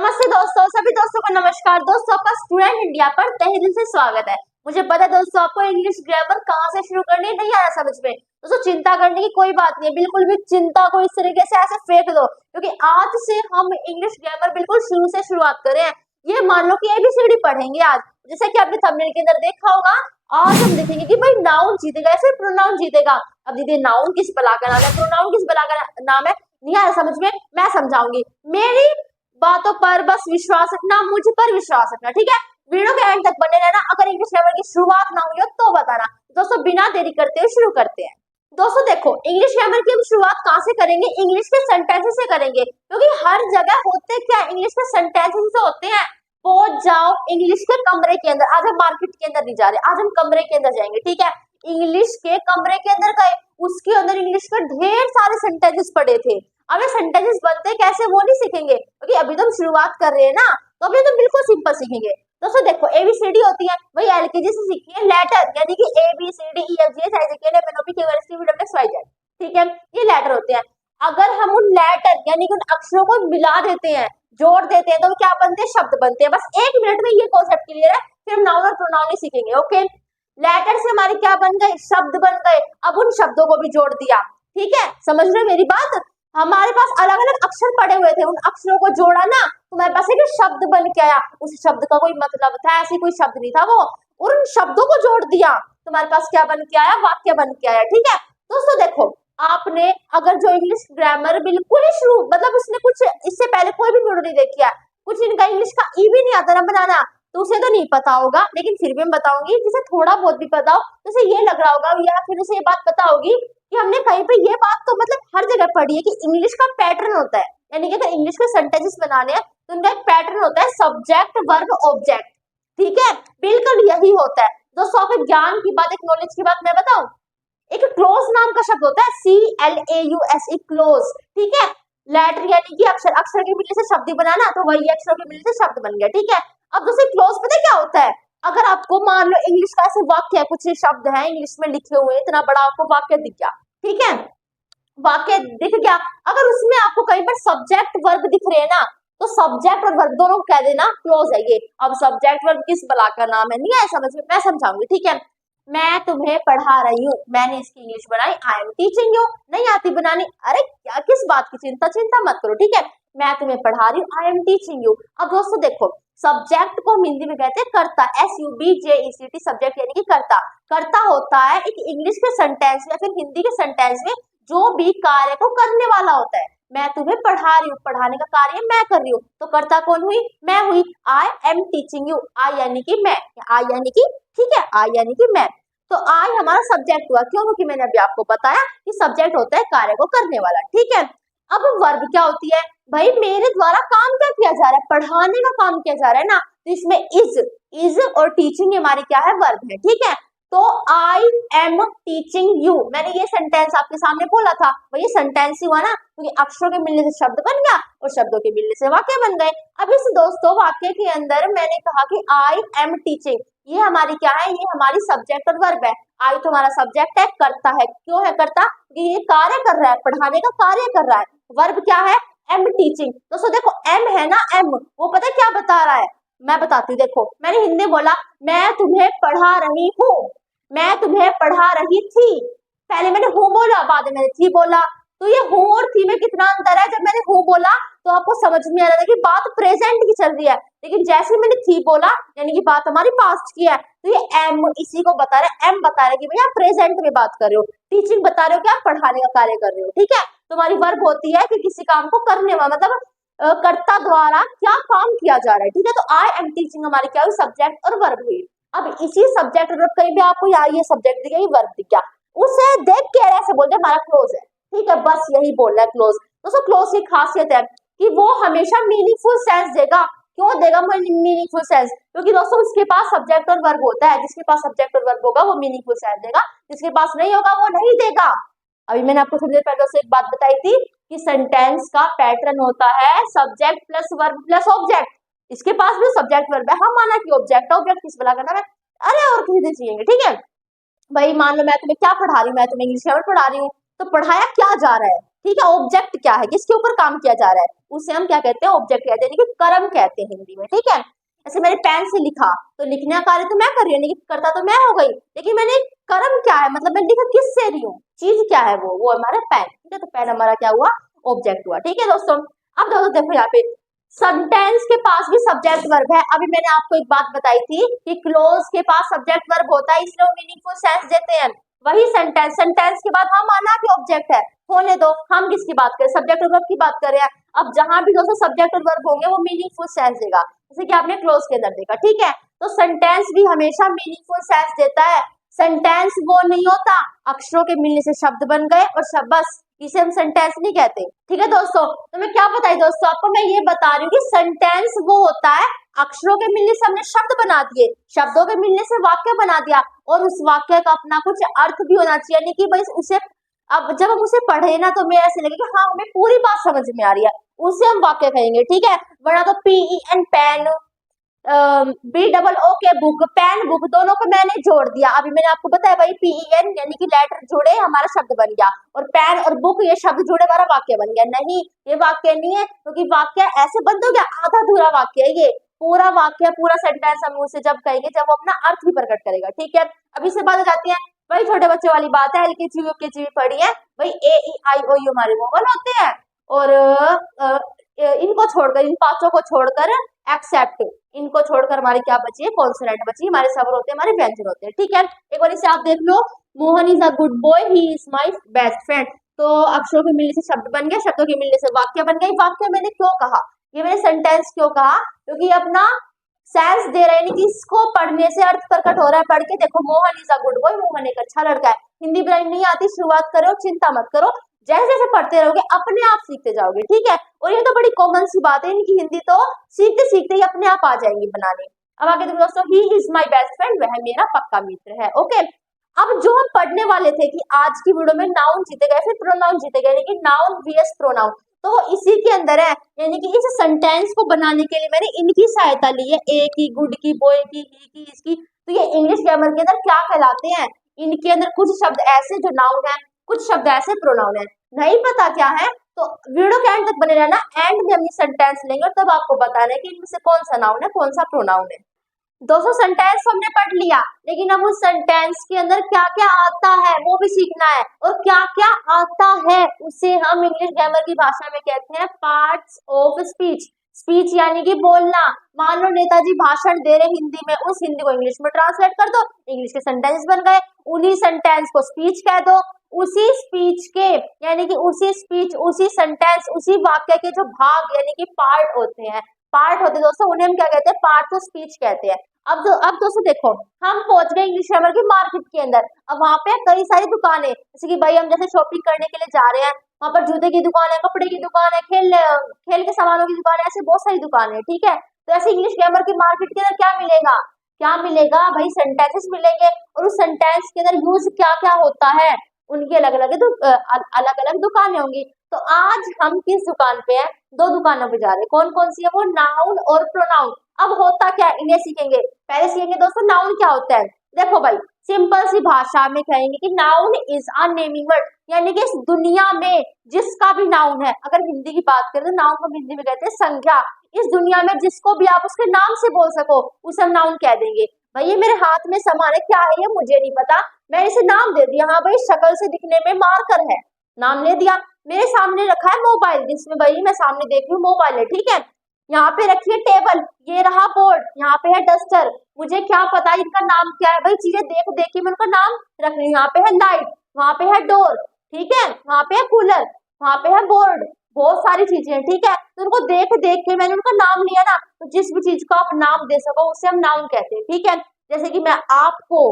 नमस्ते दोस्तों, सभी दोस्तों को नमस्कार। दोस्तों आपका स्टूडेंट इंडिया पर तहे दिल से स्वागत है। मुझे पता है दोस्तों आपको इंग्लिश ग्रामर कहाँ से शुरू करनी नहीं आया समझ में। दोस्तों चिंता करने की कोई बात नहीं है, बिल्कुल भी चिंता को इस तरीके से ऐसे फेंक दो, क्योंकि आज से हम इंग्लिश ग्रामर बिल्कुल शुरू से शुरुआत कर रहे हैं। ये मान लो कि एबीसीडी पढ़ेंगे आज, जैसे कि आपने थंबनेल के अंदर देखा होगा। आज हम देखेंगे कि भाई नाउन जीतेगा या फिर प्रोनाउन जीतेगा। अब दीदी नाउन किस बला का नाम है, प्रोनाउन किस बला का नाम है, नहीं आया समझ में, मैं समझाऊंगी। मेरी बातों पर बस विश्वास रखना, मुझ पर विश्वास रखना, ठीक है। वीडियो के एंड तक बने रहना। अगर इंग्लिश ग्रामर की शुरुआत ना हुई हो तो बताना। दोस्तों बिना देरी करते हुए शुरू करते हैं। दोस्तों देखो, इंग्लिश ग्रामर की हम शुरुआत कहाँ से करेंगे, इंग्लिश के सेंटेंसेस से करेंगे, क्योंकि हर जगह होते क्या इंग्लिश के सेंटेंसेस से होते हैं। पहुंच जाओ इंग्लिश के कमरे के अंदर। आज हम मार्केट के अंदर नहीं जा रहे, आज हम कमरे के अंदर जाएंगे, ठीक है। इंग्लिश के कमरे के अंदर गए, उसके अंदर इंग्लिश के ढेर सारे सेंटेंसेस पड़े थे। अब ये सेंटेंसेस बनते कैसे वो नहीं सीखेंगे, क्योंकि अभी तो हम शुरुआत कर रहे हैं ना, तो अभी तो बिल्कुल सिंपल सीखेंगे। दोस्तों देखो, एबीसीडी होती है, वही एलकेजी से सीखी है। लेटर यानी कि A B C D E F G H I J K L M N O P Q R S T U V W X Y Z, ठीक है, ये लेटर होते हैं। अगर हम उन लेटर यानी कि उन अक्षरों को मिला देते हैं, जोड़ देते हैं, तो क्या बनते हैं, शब्द बनते हैं। बस 1 मिनट में ये कॉन्सेप्ट क्लियर है, फिर हम नाउन और प्रोनाउन ही सीखेंगे। ओके, लेटर से हमारे क्या बन गए, शब्द बन गए। अब उन शब्दों को भी जोड़ दिया, ठीक है, समझ रहे हो मेरी बात। हमारे पास अलग अलग अक्षर पड़े हुए थे, उन अक्षरों को जोड़ा ना, तो हमारे पास एक शब्द बन के आया। उस शब्द का कोई मतलब था, ऐसी कोई शब्द नहीं था वो, और उन शब्दों को जोड़ दिया तो हमारे पास क्या बन के आया, वाक्य बन के आया, ठीक है। दोस्तों देखो, आपने अगर जो इंग्लिश ग्रामर बिल्कुल ही शुरू मतलब उसने कुछ इससे पहले कोई भी वीडियो नहीं देखी है, कुछ इनका इंग्लिश का ई भी नहीं आता ना बनाना, तो उसे तो नहीं पता होगा, लेकिन फिर भी मैं बताऊंगी। जिसे थोड़ा बहुत भी पता हो तो उसे ये लग रहा होगा या फिर उसे ये बात पता होगी कि हमने कहीं पे ये बात तो मतलब हर जगह पढ़ी है कि इंग्लिश का पैटर्न होता है, यानी कि अगर इंग्लिश के सेंटेंसेस बनाने हैं तो उनका एक पैटर्न होता है, सब्जेक्ट वर्ब ऑब्जेक्ट, ठीक है, बिल्कुल यही होता है। दोस्तों आपके ज्ञान की बात, एक नॉलेज की बात मैं बताऊं, एक क्लोज नाम का शब्द होता है, CLAUS, क्लोज, ठीक है। लेटर यानी कि अक्षर, अक्षर के मिलने से शब्द बनाना, तो वही अक्षर के मिलने से शब्द बन गया, ठीक है। अब दोस्तों क्लोज पता है क्या होता है, अगर आपको मान लो इंग्लिश का ऐसे वाक्य है, कुछ शब्द है इंग्लिश में लिखे हुए, इतना बड़ा आपको वाक्य दिख गया, ठीक है, वाक्य दिख गया, अगर उसमें आपको कहीं पर सब्जेक्ट वर्ब दिख रहे हैं ना, तो सब्जेक्ट और वर्ब दोनों को कह देना क्लोज है ये। अब सब्जेक्ट वर्ब किस बला का नाम है, नहीं है समझ में, मैं समझाऊंगी, ठीक है। मैं तुम्हें पढ़ा रही हूँ, मैंने इसकी इंग्लिश बनाई, आई एम टीचिंग यू। नहीं आती बनानी, अरे क्या किस बात की चिंता, चिंता मत करो, ठीक है। मैं तुम्हें पढ़ा रही हूँ, आई एम टीचिंग यू। अब दोस्तों देखो, सब्जेक्ट को हिंदी में कहते हैं कर्ता, SUBJECT, सब्जेक्ट यानी कि कर्ता। कर्ता होता है एक इंग्लिश के सेंटेंस या फिर हिंदी के सेंटेंस में जो भी कार्य को करने वाला होता है। मैं तुम्हें पढ़ा रही हूँ, पढ़ाने का कार्य मैं कर रही हूँ, तो कर्ता कौन हुई, मैं हुई। आई एम टीचिंग यू, आई यानी कि मैं, आई यानी कि, ठीक है, आई यानी कि मैं, तो आई हमारा सब्जेक्ट हुआ। क्यों, क्योंकि मैंने अभी आपको बताया कि सब्जेक्ट होता है कार्य को करने वाला, ठीक है। अब वर्ब क्या होती है, भाई मेरे द्वारा काम क्या किया जा रहा है, पढ़ाने का काम किया जा रहा है ना, तो इसमें इज और टीचिंग हमारी क्या है, वर्ब है, ठीक है। तो आई एम टीचिंग यू, मैंने ये सेंटेंस आपके सामने बोला था, वही सेंटेंस ही हुआ ना, क्योंकि अक्षरों के मिलने से शब्द बन गया और शब्दों के मिलने से वाक्य बन गए। अब इस दोस्तों वाक्य के अंदर मैंने कहा कि आई एम टीचिंग, ये हमारी क्या है, ये हमारी सब्जेक्ट और वर्ब है। आई तो हमारा सब्जेक्ट है, करता है, क्यों है करता, क्योंकि ये कार्य कर रहा है, पढ़ाने का कार्य कर रहा है। वर्ब क्या है, एम टीचिंग। दोस्तों देखो एम है ना, एम वो पता है क्या बता रहा है, मैं बताती हूँ। देखो मैंने हिंदी में बोला, मैं तुम्हें पढ़ा रही हूँ, मैं तुम्हें पढ़ा रही थी, पहले मैंने हूँ बोला, बाद में मैंने थी बोला, तो ये हूँ और थी में कितना अंतर है। जब मैंने हूँ बोला तो आपको समझ में आ रहा था कि बात प्रेजेंट की चल रही है, लेकिन जैसे मैंने थी बोला यानी कि बात हमारी पास्ट की है, तो ये एम इसी को बता रहा है, एम बता रहा है कि भैया प्रेजेंट में बात कर रहे हो, टीचिंग बता रहे हो कि आप पढ़ाने का कार्य कर रहे हो, ठीक है। तुम्हारी वर्ब होती है कि किसी काम को करने वाला, मतलब कर्ता द्वारा क्या काम किया जा रहा है, ठीक है। तो आई एम टीचिंग हमारी क्या हुई, सब्जेक्ट और वर्ब हुई। अब इसी सब्जेक्ट और कहीं भी आपको यहाँ ये सब्जेक्ट दिख गया, ये वर्ब दिख गया, उसे देख के ऐसे बोलते हमारा क्लोज है, ठीक है, बस यही बोल रहा है क्लोज। दोस्तों क्लोज की खासियत है कि वो हमेशा मीनिंगफुल सेंस देगा। क्यों देगा मीनिंगफुल सेंस, क्योंकि दोस्तों उसके पास सब्जेक्ट और वर्ब होता है, जिसके पास सब्जेक्ट और वर्ब होगा वो मीनिंगफुल सेंस देगा, जिसके पास नहीं होगा वो नहीं देगा। अभी मैंने आपको थोड़ी देर पहले से एक बात बताई थी कि सेंटेंस का पैटर्न होता है subject plus verb plus object, इसके पास भी सब्जेक्ट वर्ब है, हम माना कि ऑब्जेक्ट, ऑब्जेक्ट किस बला करना है, अरे और किसी दिन चाहिए, ठीक है। भाई मान लो मैं तुम्हें क्या पढ़ा रही हूँ, मैं तुम्हें इंग्लिश ग्रामर पढ़ा रही हूँ, तो पढ़ाया क्या जा रहा है, ठीक है। ऑब्जेक्ट क्या है, किसके ऊपर काम किया जा रहा है, उसे हम क्या कहते हैं, ऑब्जेक्ट कहते हैं, यानी कि कर्म कहते हैं हिंदी में, ठीक है। ऐसे मैंने पेन से लिखा तो लिखने का कार्य तो मैं कर रही हूँ, लेकिन करता तो मैं हो गई, लेकिन मैंने कर्म क्या है, मतलब मैं लिखा किससे रही हूँ, चीज क्या है वो हमारा पेन, ठीक है। तो पेन हमारा क्या हुआ, ऑब्जेक्ट हुआ, ठीक है दोस्तों। अब दोस्तों देखो यहाँ पे सेंटेंस के पास भी सब्जेक्ट वर्ब है। अभी मैंने आपको एक बात बताई थी कि क्लोज के पास सब्जेक्ट वर्ब होता है, इसलिए वो मीनिंगफुल सेंस देते हैं। वही सेंटेंस, सेंटेंस के बाद हम आना कि ऑब्जेक्ट है, होने दो, हम किसकी बात करें, सब्जेक्ट और वर्ब की बात कर रहे हैं। अब जहां भी दोस्तों सब्जेक्ट और वर्ब होंगे वो मीनिंगफुल सेंस देगा, जैसे कि आपने क्लोज के अंदर देखा, ठीक है। तो सेंटेंस भी हमेशा मीनिंगफुल सेंस देता है। सेंटेंस वो नहीं होता अक्षरों के मिलने से शब्द बन गए और शब्द, बस इसे हम सेंटेंस नहीं कहते, ठीक है दोस्तों। तो मैं क्या बताई दोस्तों आपको, मैं ये बता रही हूँ कि सेंटेंस वो होता है अक्षरों के मिलने से हमने शब्द बना दिए, शब्दों के मिलने से वाक्य बना दिया, और उस वाक्य का अपना कुछ अर्थ भी होना चाहिए, यानी कि भाई उसे, अब जब हम उसे पढ़े ना तो हमें ऐसे लगे कि हाँ हमें पूरी बात समझ में आ रही है, उसे हम वाक्य कहेंगे, ठीक है। वरना तो PEN पेन, BOO के बुक, पेन बुक, दोनों को मैंने जोड़ दिया। अभी मैंने आपको बताया भाई PEN यानी कि लेटर जुड़े हमारा शब्द बन गया, और पेन और बुक ये शब्द जुड़े हमारा वाक्य बन गया। नहीं, ये वाक्य नहीं है, क्योंकि वाक्य ऐसे बंद हो गया, आधा अधूरा वाक्य है ये, पूरा वाक्य पूरा सेंटेंस हम उसे जब कहेंगे जब वो अपना अर्थ भी प्रकट करेगा, ठीक है। अब इससे बात हो जाती है, वही छोटे बच्चों वाली बात है, LKG UKG पढ़ी है भाई, AEIOU हमारे वोवल होते हैं, और इनको छोड़कर, इन पांचों को छोड़कर, एक्सेप्ट, इनको छोड़कर हमारी क्या बची है, कॉन्सोनेंट बची, हमारे स्वर होते हैं, हमारे व्यंजन होते हैं, ठीक है। एक बार इसे आप देख लो, Mohan is a good boy, he is my best friend. तो अक्षरों के मिलने से शब्द बन गया, शब्दों के मिलने से वाक्य बन गया। वाक्य मैंने क्यों कहा, ये मैंने सेंटेंस क्यों कहा, क्योंकि अपना सेंस दे रहे हैं कि इसको पढ़ने से अर्थ प्रकट हो रहा है। पढ़ के देखो, Mohan is a good boy, Mohan एक अच्छा लड़का है। हिंदी ब्राइन नहीं आती, शुरुआत करो, चिंता मत करो, जैसे जैसे पढ़ते रहोगे अपने आप सीखते जाओगे, ठीक है। और ये तो बड़ी कॉमन सी बात है, इनकी हिंदी तो सीखते सीखते ही अपने आप आ जाएंगी बनाने। अब आगे देखो दोस्तों, ही इज माई बेस्ट फ्रेंड, वह मेरा पक्का मित्र है, ओके। अब जो हम पढ़ने वाले थे कि आज की वीडियो में नाउन जीते गए, फिर प्रोनाउन जीते गए, लेकिन नाउन vs प्रोनाउन, तो वो इसी के अंदर है, यानी कि इस सेंटेंस को बनाने के लिए मैंने इनकी सहायता ली है, ए की, गुड की, बॉय की, ही की, इसकी। तो ये इंग्लिश ग्रामर के अंदर क्या कहलाते हैं, इनके अंदर कुछ शब्द ऐसे जो नाउन है, कुछ शब्द ऐसे प्रोनाउन है। नहीं पता क्या है तो वीडियो के एंड तक बने रहना, एंड में हम ये सेंटेंस लेंगे और तब आपको बताना है कि इनमें से कौन सा नाउन है, कौन सा प्रोनाउन है। दोस्तों सेंटेंस हमने पढ़ लिया, लेकिन अब उस सेंटेंस के अंदर क्या क्या आता है वो भी सीखना है, और क्या क्या आता है उसे हम इंग्लिश ग्रामर की भाषा में कहते हैं पार्ट्स ऑफ स्पीच। स्पीच यानी कि बोलना। मान लो नेताजी भाषण दे रहे हिंदी में, उस हिंदी को इंग्लिश में ट्रांसलेट कर दो, इंग्लिश के सेंटेंस बन गए, उन्हीं सेंटेंस को स्पीच कह दो। उसी स्पीच के, यानी कि उसी स्पीच, उसी सेंटेंस, उसी वाक्य के जो भाग यानी कि पार्ट होते हैं, पार्ट होते हैं दोस्तों, उन्हें हम क्या कहते हैं, पार्ट ऑफ स्पीच कहते हैं। अब दोस्तों देखो, हम पहुंच गए इंग्लिश ग्रामर की मार्केट के अंदर। अब वहां पे कई सारी दुकानें, जैसे कि भाई हम जैसे शॉपिंग करने के लिए जा रहे हैं, वहां पर जूते की दुकान है, कपड़े की दुकान है, खेल के सामानों की दुकान है, ऐसे बहुत सारी दुकानें हैं, ठीक है। तो ऐसे इंग्लिश ग्रामर की मार्केट के अंदर क्या मिलेगा, क्या मिलेगा भाई, सेंटेंसेस मिलेंगे, और उस सेंटेंस के अंदर यूज क्या क्या होता है, उनकी अलग अलग दुकानें होंगी। तो आज हम किस दुकान पे हैं, दो दुकानों पे जा रहे हैं, कौन कौन सी है वो, नाउन और प्रोनाउन। अब होता क्या है, इन्हें सीखेंगे। पहले सीखेंगे दोस्तों नाउन क्या होता है। देखो भाई, सिंपल सी भाषा में कहेंगे कि noun is a naming word, यानी कि इस दुनिया में जिसका भी नाउन है, अगर हिंदी की बात करें तो नाउन को हिंदी में कहते हैं संज्ञा। इस दुनिया में जिसको भी आप उसके नाम से बोल सको उसे हम नाउन कह देंगे। भाई ये मेरे हाथ में सामान है, क्या है ये मुझे नहीं पता, मैंने इसे नाम दे दिया, हाँ भाई शक्ल से दिखने में मार्कर है, नाम ले दिया। मेरे सामने रखा है मोबाइल, जिसमें भाई मैं सामने देख रही हूँ मोबाइल है, ठीक है। यहाँ पे रखी है टेबल, ये रहा बोर्ड, यहाँ पे है डस्टर, मुझे क्या पता इनका नाम क्या है, भाई चीजें देख देख के मैं उनका नाम रख रही हूँ। यहाँ पे है लाइट, वहां पे है डोर, ठीक है, वहां पे है कूलर, वहां पे है बोर्ड, बहुत सारी चीजें हैं, ठीक है। तो उनको देख देख के मैंने उनका नाम लिया ना, तो जिस भी चीज को आप नाम दे सको उसे हम नाउन कहते हैं, ठीक है। जैसे कि मैं आपको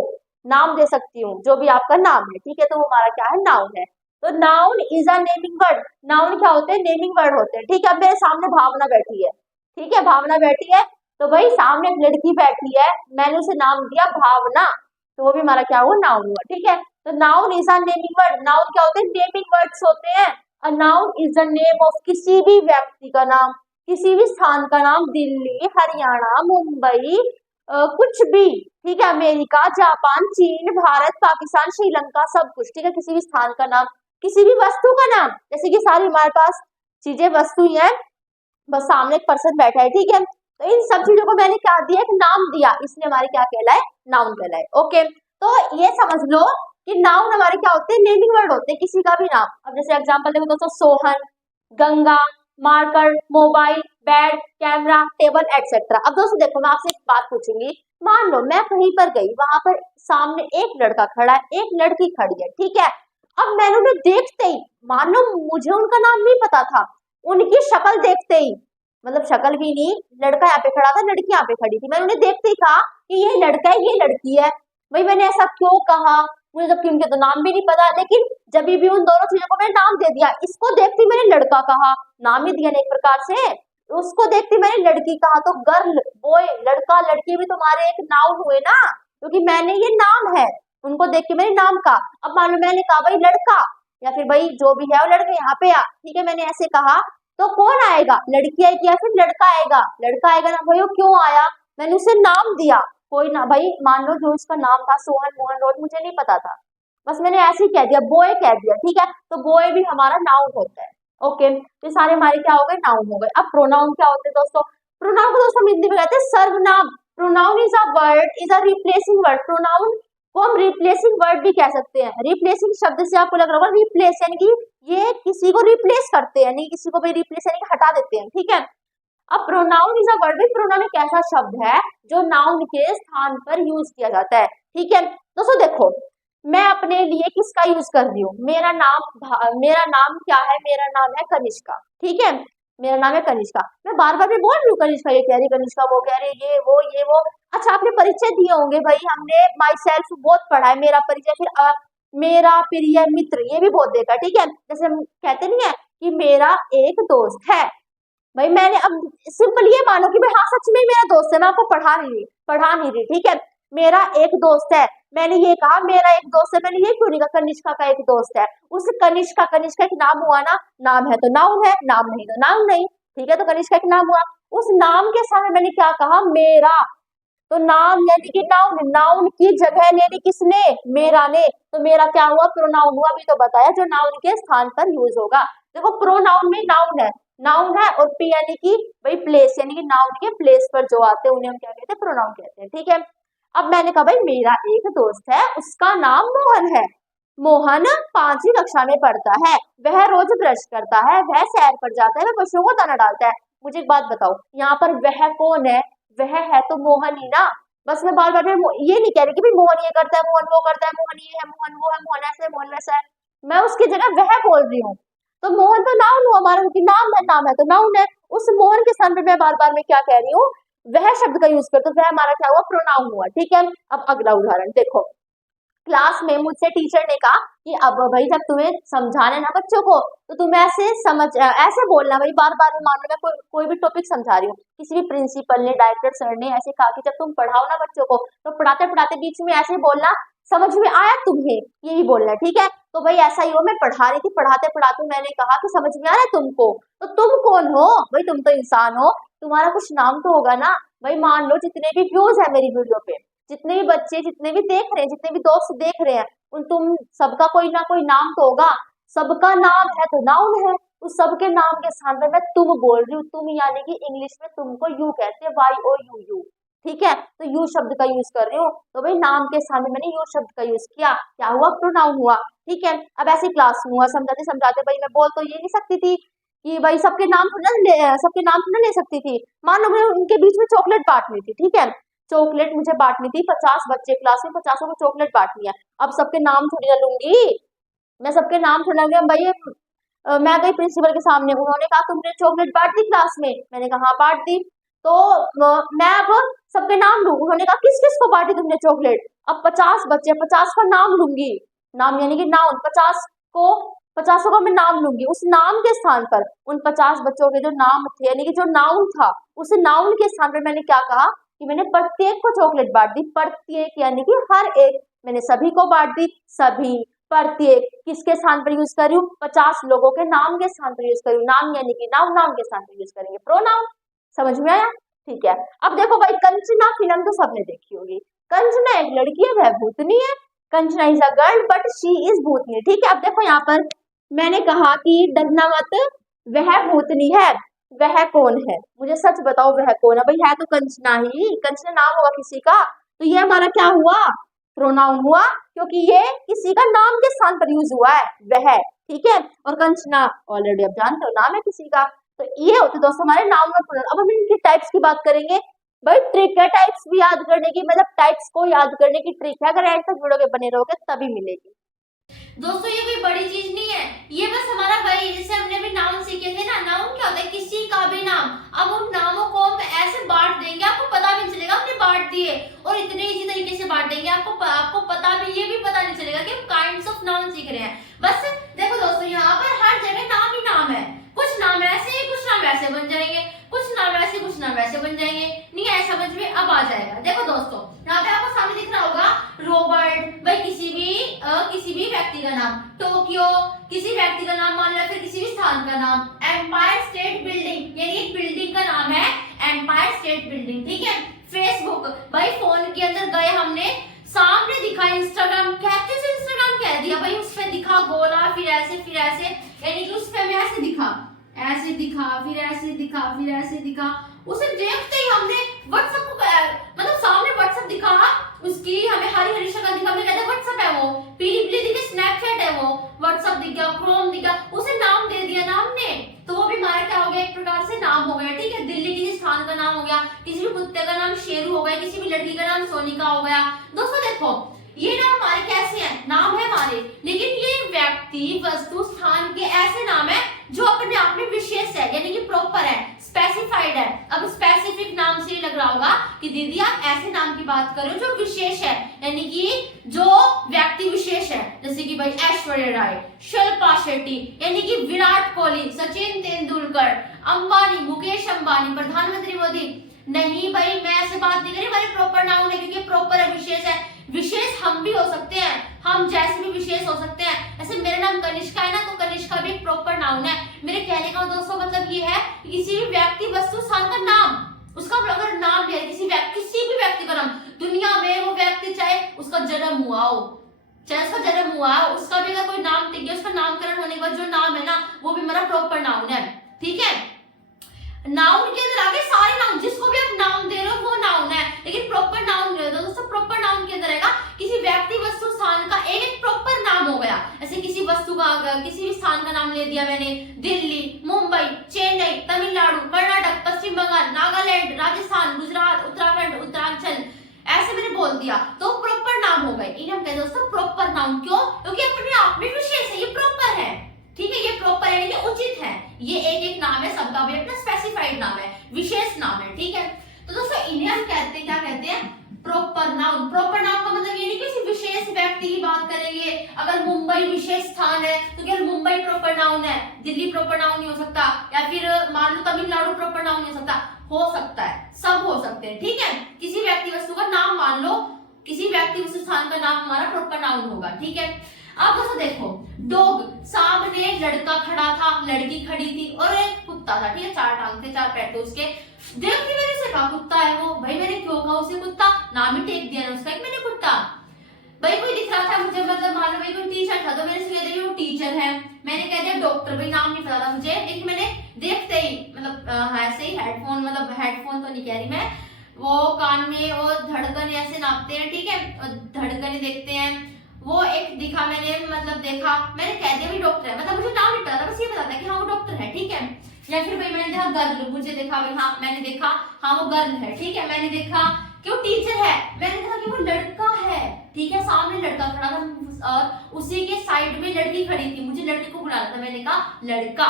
नाम दे सकती हूँ, जो भी आपका नाम है, ठीक है, तो वो हमारा क्या है, नाउन है। तो noun is a naming word, noun क्या होते हैं, नेमिंग वर्ड होते हैं, ठीक है। अब मेरे सामने भावना बैठी है, ठीक है, भावना बैठी है, तो भाई सामने एक लड़की बैठी है, मैंने उसे नाम दिया भावना, तो वो भी हमारा क्या हुआ, नाउन हुआ, ठीक है। तो noun is a naming word, noun क्या होते हैं, नेमिंग वर्ड्स होते हैं। A noun is the name of किसी भी व्यक्ति का नाम, किसी भी स्थान का नाम, दिल्ली, हरियाणा, मुंबई, कुछ भी, ठीक है, अमेरिका, जापान, चीन, भारत, पाकिस्तान, श्रीलंका, सब कुछ, ठीक है, किसी भी स्थान का नाम। किसी भी वस्तु का नाम, जैसे कि सारी हमारे पास चीजें वस्तु ही है, बस सामने एक पर्सन बैठा है, ठीक है, तो इन सब चीजों को मैंने क्या दिया, एक नाम दिया, इसलिए हमारे क्या कहलाए, नाउन कहलाए। ओके, तो ये समझ लो कि नाउन हमारे क्या होते हैं, नेमिंग वर्ड होते हैं, किसी का भी नाम। अब जैसे एग्जांपल देखो दोस्तों, Sohan, Ganga, marker, mobile, bed, camera, table, etcetera. अब दोस्तों देखो, मैं आपसे एक बात पूछूंगी, मान लो मैं कहीं पर गई, वहां पर सामने एक लड़का खड़ा है, एक लड़की खड़ी है, ठीक है, अब मैंने उन्हें देखते ही, मान लो मुझे उनका नाम नहीं पता था, उनकी शक्ल देखते ही, मतलब शक्ल भी नहीं, लड़का यहाँ पे खड़ा था, लड़की यहाँ पे खड़ी थी, मैंने उन्हें देखते ही कहा कि ये लड़का है, ये लड़की है। भाई मैंने ऐसा क्यों कहा, मुझे जबकि उनके तो नाम भी नहीं पता, लेकिन जब भी उन दोनों चीजों को मैंने नाम दे दिया, इसको देखते ही मैंने लड़का कहा, नाम ही दिया ना एक प्रकार से, उसको देखते ही मैंने लड़की कहा, तो गर्ल, बॉय, लड़का, लड़की भी तुम्हारे एक नाउन हुए ना, क्योंकि मैंने ये नाम है, उनको देख के मैंने नाम कहा। अब मान लो मैंने कहा भाई लड़का, या फिर भाई जो भी है वो लड़का यहाँ पे आ, ठीक है, मैंने ऐसे कहा, तो कौन आएगा, लड़की आएगी या फिर लड़का आएगा, लड़का आएगा ना भाई, वो क्यों आया, मैंने उसे नाम दिया, कोई ना भाई, मान लो जो उसका नाम था सोहन, मोहन, रोड, मुझे नहीं पता था, बस मैंने ऐसे ही कह दिया, बॉय कह दिया, ठीक है, तो बॉय भी हमारा नाउन होता है। ओके, तो सारे हमारे क्या हो गए, नाउन हो गए। अब प्रोनाउन क्या होते हैं दोस्तों, प्रोनाउन को दोस्तों हिंदी में कहते हैं सर्वनाम। Pronoun is a word, is a replacing word, pronoun को हम रिप्लेसिंग वर्ड भी कह सकते हैं। रिप्लेसिंग शब्द से आपको लग रहा होगा रिप्लेस, यानी कि ये किसी को रिप्लेस करते हैं, नहीं किसी को भी रिप्लेस यानी कि हटा देते हैं, ठीक है। अब pronoun is a word, pronoun एक ऐसा शब्द है जो नाउन के स्थान पर यूज किया जाता है, ठीक है। दोस्तों देखो, मैं अपने लिए किसका यूज कर रही हूँ, मेरा नाम क्या है, मेरा नाम है कनिष्का, ठीक है, मेरा नाम है कनिष्का, मैं बार बार भी बोल रही हूँ कनिष्का, ये कह रही कनिष्का, वो कह रही ये वो। अच्छा, आपने परिचय दिए होंगे भाई, हमने माई सेल्फ बहुत पढ़ा है, मेरा परिचय, फिर मेरा प्रिय मित्र, ये भी बहुत देखा, ठीक है, जैसे हम कहते नहीं है कि मेरा एक दोस्त है, भाई मैंने अब सिंपल ये मानो कि भाई हाँ सच में मेरा दोस्त है, मैं आपको पढ़ा नहीं रही, ठीक है, मेरा एक दोस्त है, मैंने ये कहा मेरा एक दोस्त है, मैंने ये क्यों नहीं कहा कनिष्का का एक दोस्त है, उस कनिष्का एक नाम हुआ ना, नाम है तो नाउन है, नाम नहीं तो नाउन नहीं, ठीक है, तो कनिष्का एक नाम हुआ, उस नाम के सामने मैंने क्या कहा, मेरा, तो नाम यानी कि नाउन, नाउन की जगह ले ली किसने, मेरा ने, तो मेरा क्या हुआ, प्रोनाउन हुआ, अभी तो बताया, जो नाउन के स्थान पर यूज होगा। देखो प्रोनाउन में नाउन है और पी यानी कि भाई प्लेस, यानी कि नाउन के प्लेस पर जो आते हैं उन्हें हम क्या कहते हैं, प्रोनाउन कहते हैं, ठीक है। अब मैंने कहा भाई मेरा एक दोस्त है, उसका नाम मोहन है, मोहन 5वीं कक्षा में पढ़ता है, वह रोज ब्रश करता है, वह सैर पर जाता है, वह पशुओं को दाना डालता है। मुझे एक बात बताओ, यहाँ पर वह कौन है, वह है तो मोहन ही ना, बस मैं बार बार ये नहीं कह रही कि भाई मोहन ये करता है, मोहन वो करता है, मोहन ये है, मोहन वो है, मोहन ऐसे है, मोहन वैसा है, मैं उसकी जगह वह बोल रही हूँ, तो मोहन तो नाउन हुआ हमारा, क्योंकि नाम है तो नाउन है, उस मोहन के स्थान पे मैं बार बार में क्या कह रही हूँ, वह शब्द का यूज कर, तो वह हमारा क्या हुआ, प्रोनाउन हुआ, ठीक है। अब अगला उदाहरण देखो, क्लास में मुझसे टीचर ने कहा कि अब भाई जब तुम्हें समझाना ना बच्चों को, तो तुम ऐसे बोलना भाई, बार बार मान लो मैं कोई भी टॉपिक समझा रही हूँ, किसी भी प्रिंसिपल ने, डायरेक्टर सर ने ऐसे कहा कि जब तुम पढ़ाओ ना बच्चों को, तो पढ़ाते पढ़ाते बीच में ऐसे बोलना, समझ में आया तुम्हें, ये भी बोलना, ठीक है। तो भाई ऐसा ही हो, मैं पढ़ा रही थी, पढ़ाते पढ़ाते मैंने कहा कि समझ में आ रहा है तुमको, तो तुम कौन हो भाई, तुम तो इंसान हो, तुम्हारा कुछ नाम तो होगा ना भाई, मान लो जितने भी व्यूज है मेरी वीडियो पे, जितने भी बच्चे, जितने भी देख रहे हैं, जितने भी दोस्त देख रहे हैं, उन तुम सबका कोई ना कोई नाम तो होगा, सबका नाम है तो नाउन है, उस सबके नाम के स्थान पर मैं तुम बोल रही हूँ, तुम यानी कि इंग्लिश में तुमको यू कहते हैं, YOU, ठीक है, तो यू शब्द का यूज कर रही हूँ, तो भाई नाम के सामने मैंने यू शब्द का यूज किया, क्या हुआ, प्रोनाउन हुआ, ठीक है। अब ऐसी क्लास में हुआ, समझाते समझाते भाई मैं बोल तो ये नहीं सकती थी कि भाई सबके नाम थोड़ा ले सकती थी, मान लो मुझे उनके बीच में चॉकलेट बांटनी थी, ठीक है, चॉकलेट मुझे बांटनी थी, 50 बच्चे क्लास में, 50 को चॉकलेट बांटनी है, अब सबके नाम थोड़ी ना लूंगी, मैं सबके नाम थोड़ा लूंगी भाई, मैं गई प्रिंसिपल के सामने, उन्होंने कहा तुमने चॉकलेट बांट दी क्लास में, मैंने कहा हाँ बांट दी, तो मैं अब सबके नाम लूं, उन्होंने कहा किस किस को बांटी तुमने चॉकलेट, अब 50 बच्चे, 50 का नाम लूंगी, नाम यानी कि नाउन, 50 का मैं नाम लूंगी, उस नाम के स्थान पर उन 50 बच्चों के जो नाम थे, यानी कि जो नाउन था, उस नाउन के स्थान पर मैंने क्या कहा कि मैंने प्रत्येक को चॉकलेट बांट दी, प्रत्येक यानी कि हर एक, मैंने सभी को बांट दी, सभी, प्रत्येक किसके स्थान पर यूज कर रही हूँ, 50 लोगों के नाम के स्थान पर यूज कर रही हूँ, नाम यानी कि नाउन, नाउन के स्थान पर यूज करेंगे प्रोनाउन, समझ में आया, ठीक है। अब देखो भाई, कंचना फिल्म तो सबने देखी होगी, कंचना एक लड़की है, वह भूतनी है, Kanchana is a girl but she is भूतनी, ठीक है। अब देखो यहाँ पर मैंने कहा कि डरना मत, वह भूतनी है। वह कौन है? मुझे सच बताओ, वह कौन है? भाई है तो कंचना ही, कंचना नाम होगा किसी का, तो ये हमारा क्या हुआ? प्रोनाउन हुआ, क्योंकि ये किसी का नाम के स्थान पर यूज हुआ है, वह। ठीक है, और कंचना ऑलरेडी आप जानते हो नाम है किसी का। तो ये होते दोस्तों हमारे नाउन और प्रोनाउन। अब हम इनकी टाइप्स की बात करेंगे। भाई ट्रिक है टाइप्स भी याद करने की, मतलब टाइप्स को याद करने की ट्रिक है, अगर एंड तक वीडियो के बने रहोगे तभी मिलेगी। दोस्तों ये कोई बड़ी चीज नहीं है, ये बस हमारा वही जैसे हमने भी नाउन सीखे थे ना, नाउन क्या होता है? किसी का भी नाम। अब उन नामों को हम ऐसे बांट देंगे, आपको पता भी नहीं चलेगा हमने बांट दिए, और इतने इजी तरीके से बांट देंगे, आपको पता भी, ये भी पता नहीं चलेगा कि हम काइंड्स ऑफ नाउन सीख रहे हैं। बस देखो दोस्तों, यहाँ पर हर जगह नाम ही नाम है, कुछ नाम ऐसे कुछ नाम वैसे बन जाएंगे, कुछ नाम ऐसे कुछ नाम वैसे बन जाएंगे। नहीं है समझ में? अब आ जाएगा। देखो दोस्तों, यहाँ पे आपको सामने दिख रहा होगा रॉबर्ट, भाई किसी भी व्यक्ति का नाम, टोक्यो किसी व्यक्ति का नाम मान लो, फिर किसी भी स्थान का नाम, एम्पायर स्टेट बिल्डिंग यानी एक बिल्डिंग का नाम है एम्पायर स्टेट बिल्डिंग। ठीक है, फेसबुक, भाई फोन के अंदर गए हमने, सामने दिखा इंस्टाग्राम, कैसे से इंस्टाग्राम कह दिया, भाई उस पे दिखा गोला, फिर ऐसे यानी कि उस पे हमें ऐसे दिखा, ऐसे दिखा, फिर ऐसे दिखा, फिर ऐसे दिखा, उसे देखते ही हमने व्हाट्सएप को मतलब सामने व्हाट्सएप दिखा, उसकी हमें हरी हरी शक्ल दिखा, हमें कहते व्हाट्सएप है वो, पीली पीली दिखी स्नैपचैट है वो, व्हाट्सएप दिख गया, क्रोम दिख गया, उसे नाम दे दिया नाम ने, तो वो भी हमारा क्या हो गया? एक प्रकार से नाम हो गया। ठीक है, दिल्ली किसी स्थान का नाम हो गया, किसी भी कुत्ते का नाम शेरू हो गया, किसी भी लड़की का नाम सोनिका हो गया। दोस्तों देखो, ये नाम हमारे कैसे हैं? नाम है हमारे, लेकिन ये व्यक्ति वस्तु स्थान के ऐसे नाम है जो अपने आप में विशेष है, यानी कि प्रॉपर है, स्पेसिफाइड है। अब स्पेसिफिक नाम से लग रहा होगा कि दीदी आप ऐसे नाम की बात करो जो विशेष है, यानी कि जो व्यक्ति विशेष है, जैसे कि भाई ऐश्वर्या राय, शिल्पा शेट्टी, यानी कि विराट कोहली, सचिन तेंदुलकर, अंबानी, मुकेश अंबानी, प्रधानमंत्री मोदी। नहीं भाई, मैं ऐसे बात नहीं करी, हमारे प्रॉपर नाउन है, क्योंकि प्रॉपर है, विशेष है। विशेष हम भी हो सकते हैं, हम जैसे भी विशेष हो सकते हैं। ऐसे मेरा नाम कनिष्का है ना, तो कनिष्का भी एक प्रॉपर नाउन है। मेरे कहने का दोस्तों मतलब ये है कि किसी भी व्यक्ति वस्तु स्थान का नाम, उसका अगर नाम भी है, किसी भी व्यक्ति का नाम, दुनिया में वो व्यक्ति चाहे उसका जन्म हुआ हो, उसका भी अगर कोई नाम टिक गया, उसका नामकरण होने के बाद जो नाम है ना, वो भी मेरा प्रॉपर नाउन है। ठीक है, नाउन के अंदर आगे सारे नाउन, जिसको भी आप नाम दे रहे हो वो नाउन है, लेकिन प्रॉपर नाउन नहीं होता दोस्तों। प्रॉपर नाउन के अंदर आएगा किसी व्यक्ति वस्तु स्थान का एक प्रॉपर नाम हो गया। ऐसे किसी वस्तु का, किसी भी स्थान का नाम ले दिया मैंने, दिल्ली, मुंबई, चेन्नई, तमिलनाडु, कर्नाटक, पश्चिम बंगाल, नागालैंड, राजस्थान, गुजरात, उत्तराखंड, उत्तरांचल, ऐसे मैंने बोल दिया तो प्रॉपर नाम हो गए। इन्हें हम कहते हैं दोस्तों प्रॉपर नाउन। क्यों? क्योंकि अपने आप में विशेष है, ये प्रॉपर है। ठीक है, ये प्रॉपर है, ये उचित है, ये एक नाम है, सबका भी अपना स्पेसिफाइड नाम है, विशेष नाम है। ठीक है, तो दोस्तों इन्हें हम कहते हैं, क्या कहते हैं? Proper noun. प्रॉपर नाउन का मतलब ये नहीं किसी विशेष व्यक्ति की बात करेंगे। अगर मुंबई विशेष स्थान है तो क्या मुंबई प्रॉपर नाउन है? दिल्ली प्रॉपर नाउन नहीं हो सकता, या फिर मान लो तमिलनाडु प्रॉपर नाउन नहीं हो सकता। हो सकता है, सब हो सकते हैं। ठीक है, किसी व्यक्ति वस्तु का नाम मान लो, किसी व्यक्ति वस्तु स्थान का नाम हमारा प्रॉपर नाउन होगा। ठीक है, अब दोस्तों देखो, डॉग, सामने लड़का खड़ा था, लड़की खड़ी थी और एक कुत्ता था। ठीक है, चार टांग थे, चार पैर थे उसके। देखते मैंने उसे कहा कुत्ता है वो। भाई मैंने क्यों कहा उसे कुत्ता? नाम ही टेक दिया ना उसका, एक मैंने कुत्ता। भाई कोई दिख रहा था मुझे, मतलब मान लो भाई कोई टीचर था, तो मैंने कह दिया वो टीचर है। मैंने कह दिया डॉक्टर, भाई नाम नहीं पता था मुझे, लेकिन मैंने देखते ही मतलब ऐसे ही हेडफोन, मतलब हेडफोन तो नहीं कह रही मैं, वो कान में वो धड़कन ऐसे नापते हैं। ठीक है, धड़कन देखते हैं, वो एक दिखा, मैंने मतलब देखा, मैंने कह दिया भी डॉक्टर है, मतलब मुझे नाम नहीं पता था, बस ये पता था कि हाँ वो डॉक्टर है। ठीक है, या फिर भाई मैंने देखा गर्ल, मुझे देखा भाई हाँ, मैंने देखा हाँ वो गर्ल है। ठीक है, मैंने देखा कि वो टीचर है, मैंने देखा कि वो लड़का है। ठीक है, सामने लड़का खड़ा था और उसी के साइड में लड़की खड़ी थी, मुझे लड़की को बुलाना था, मैंने कहा लड़का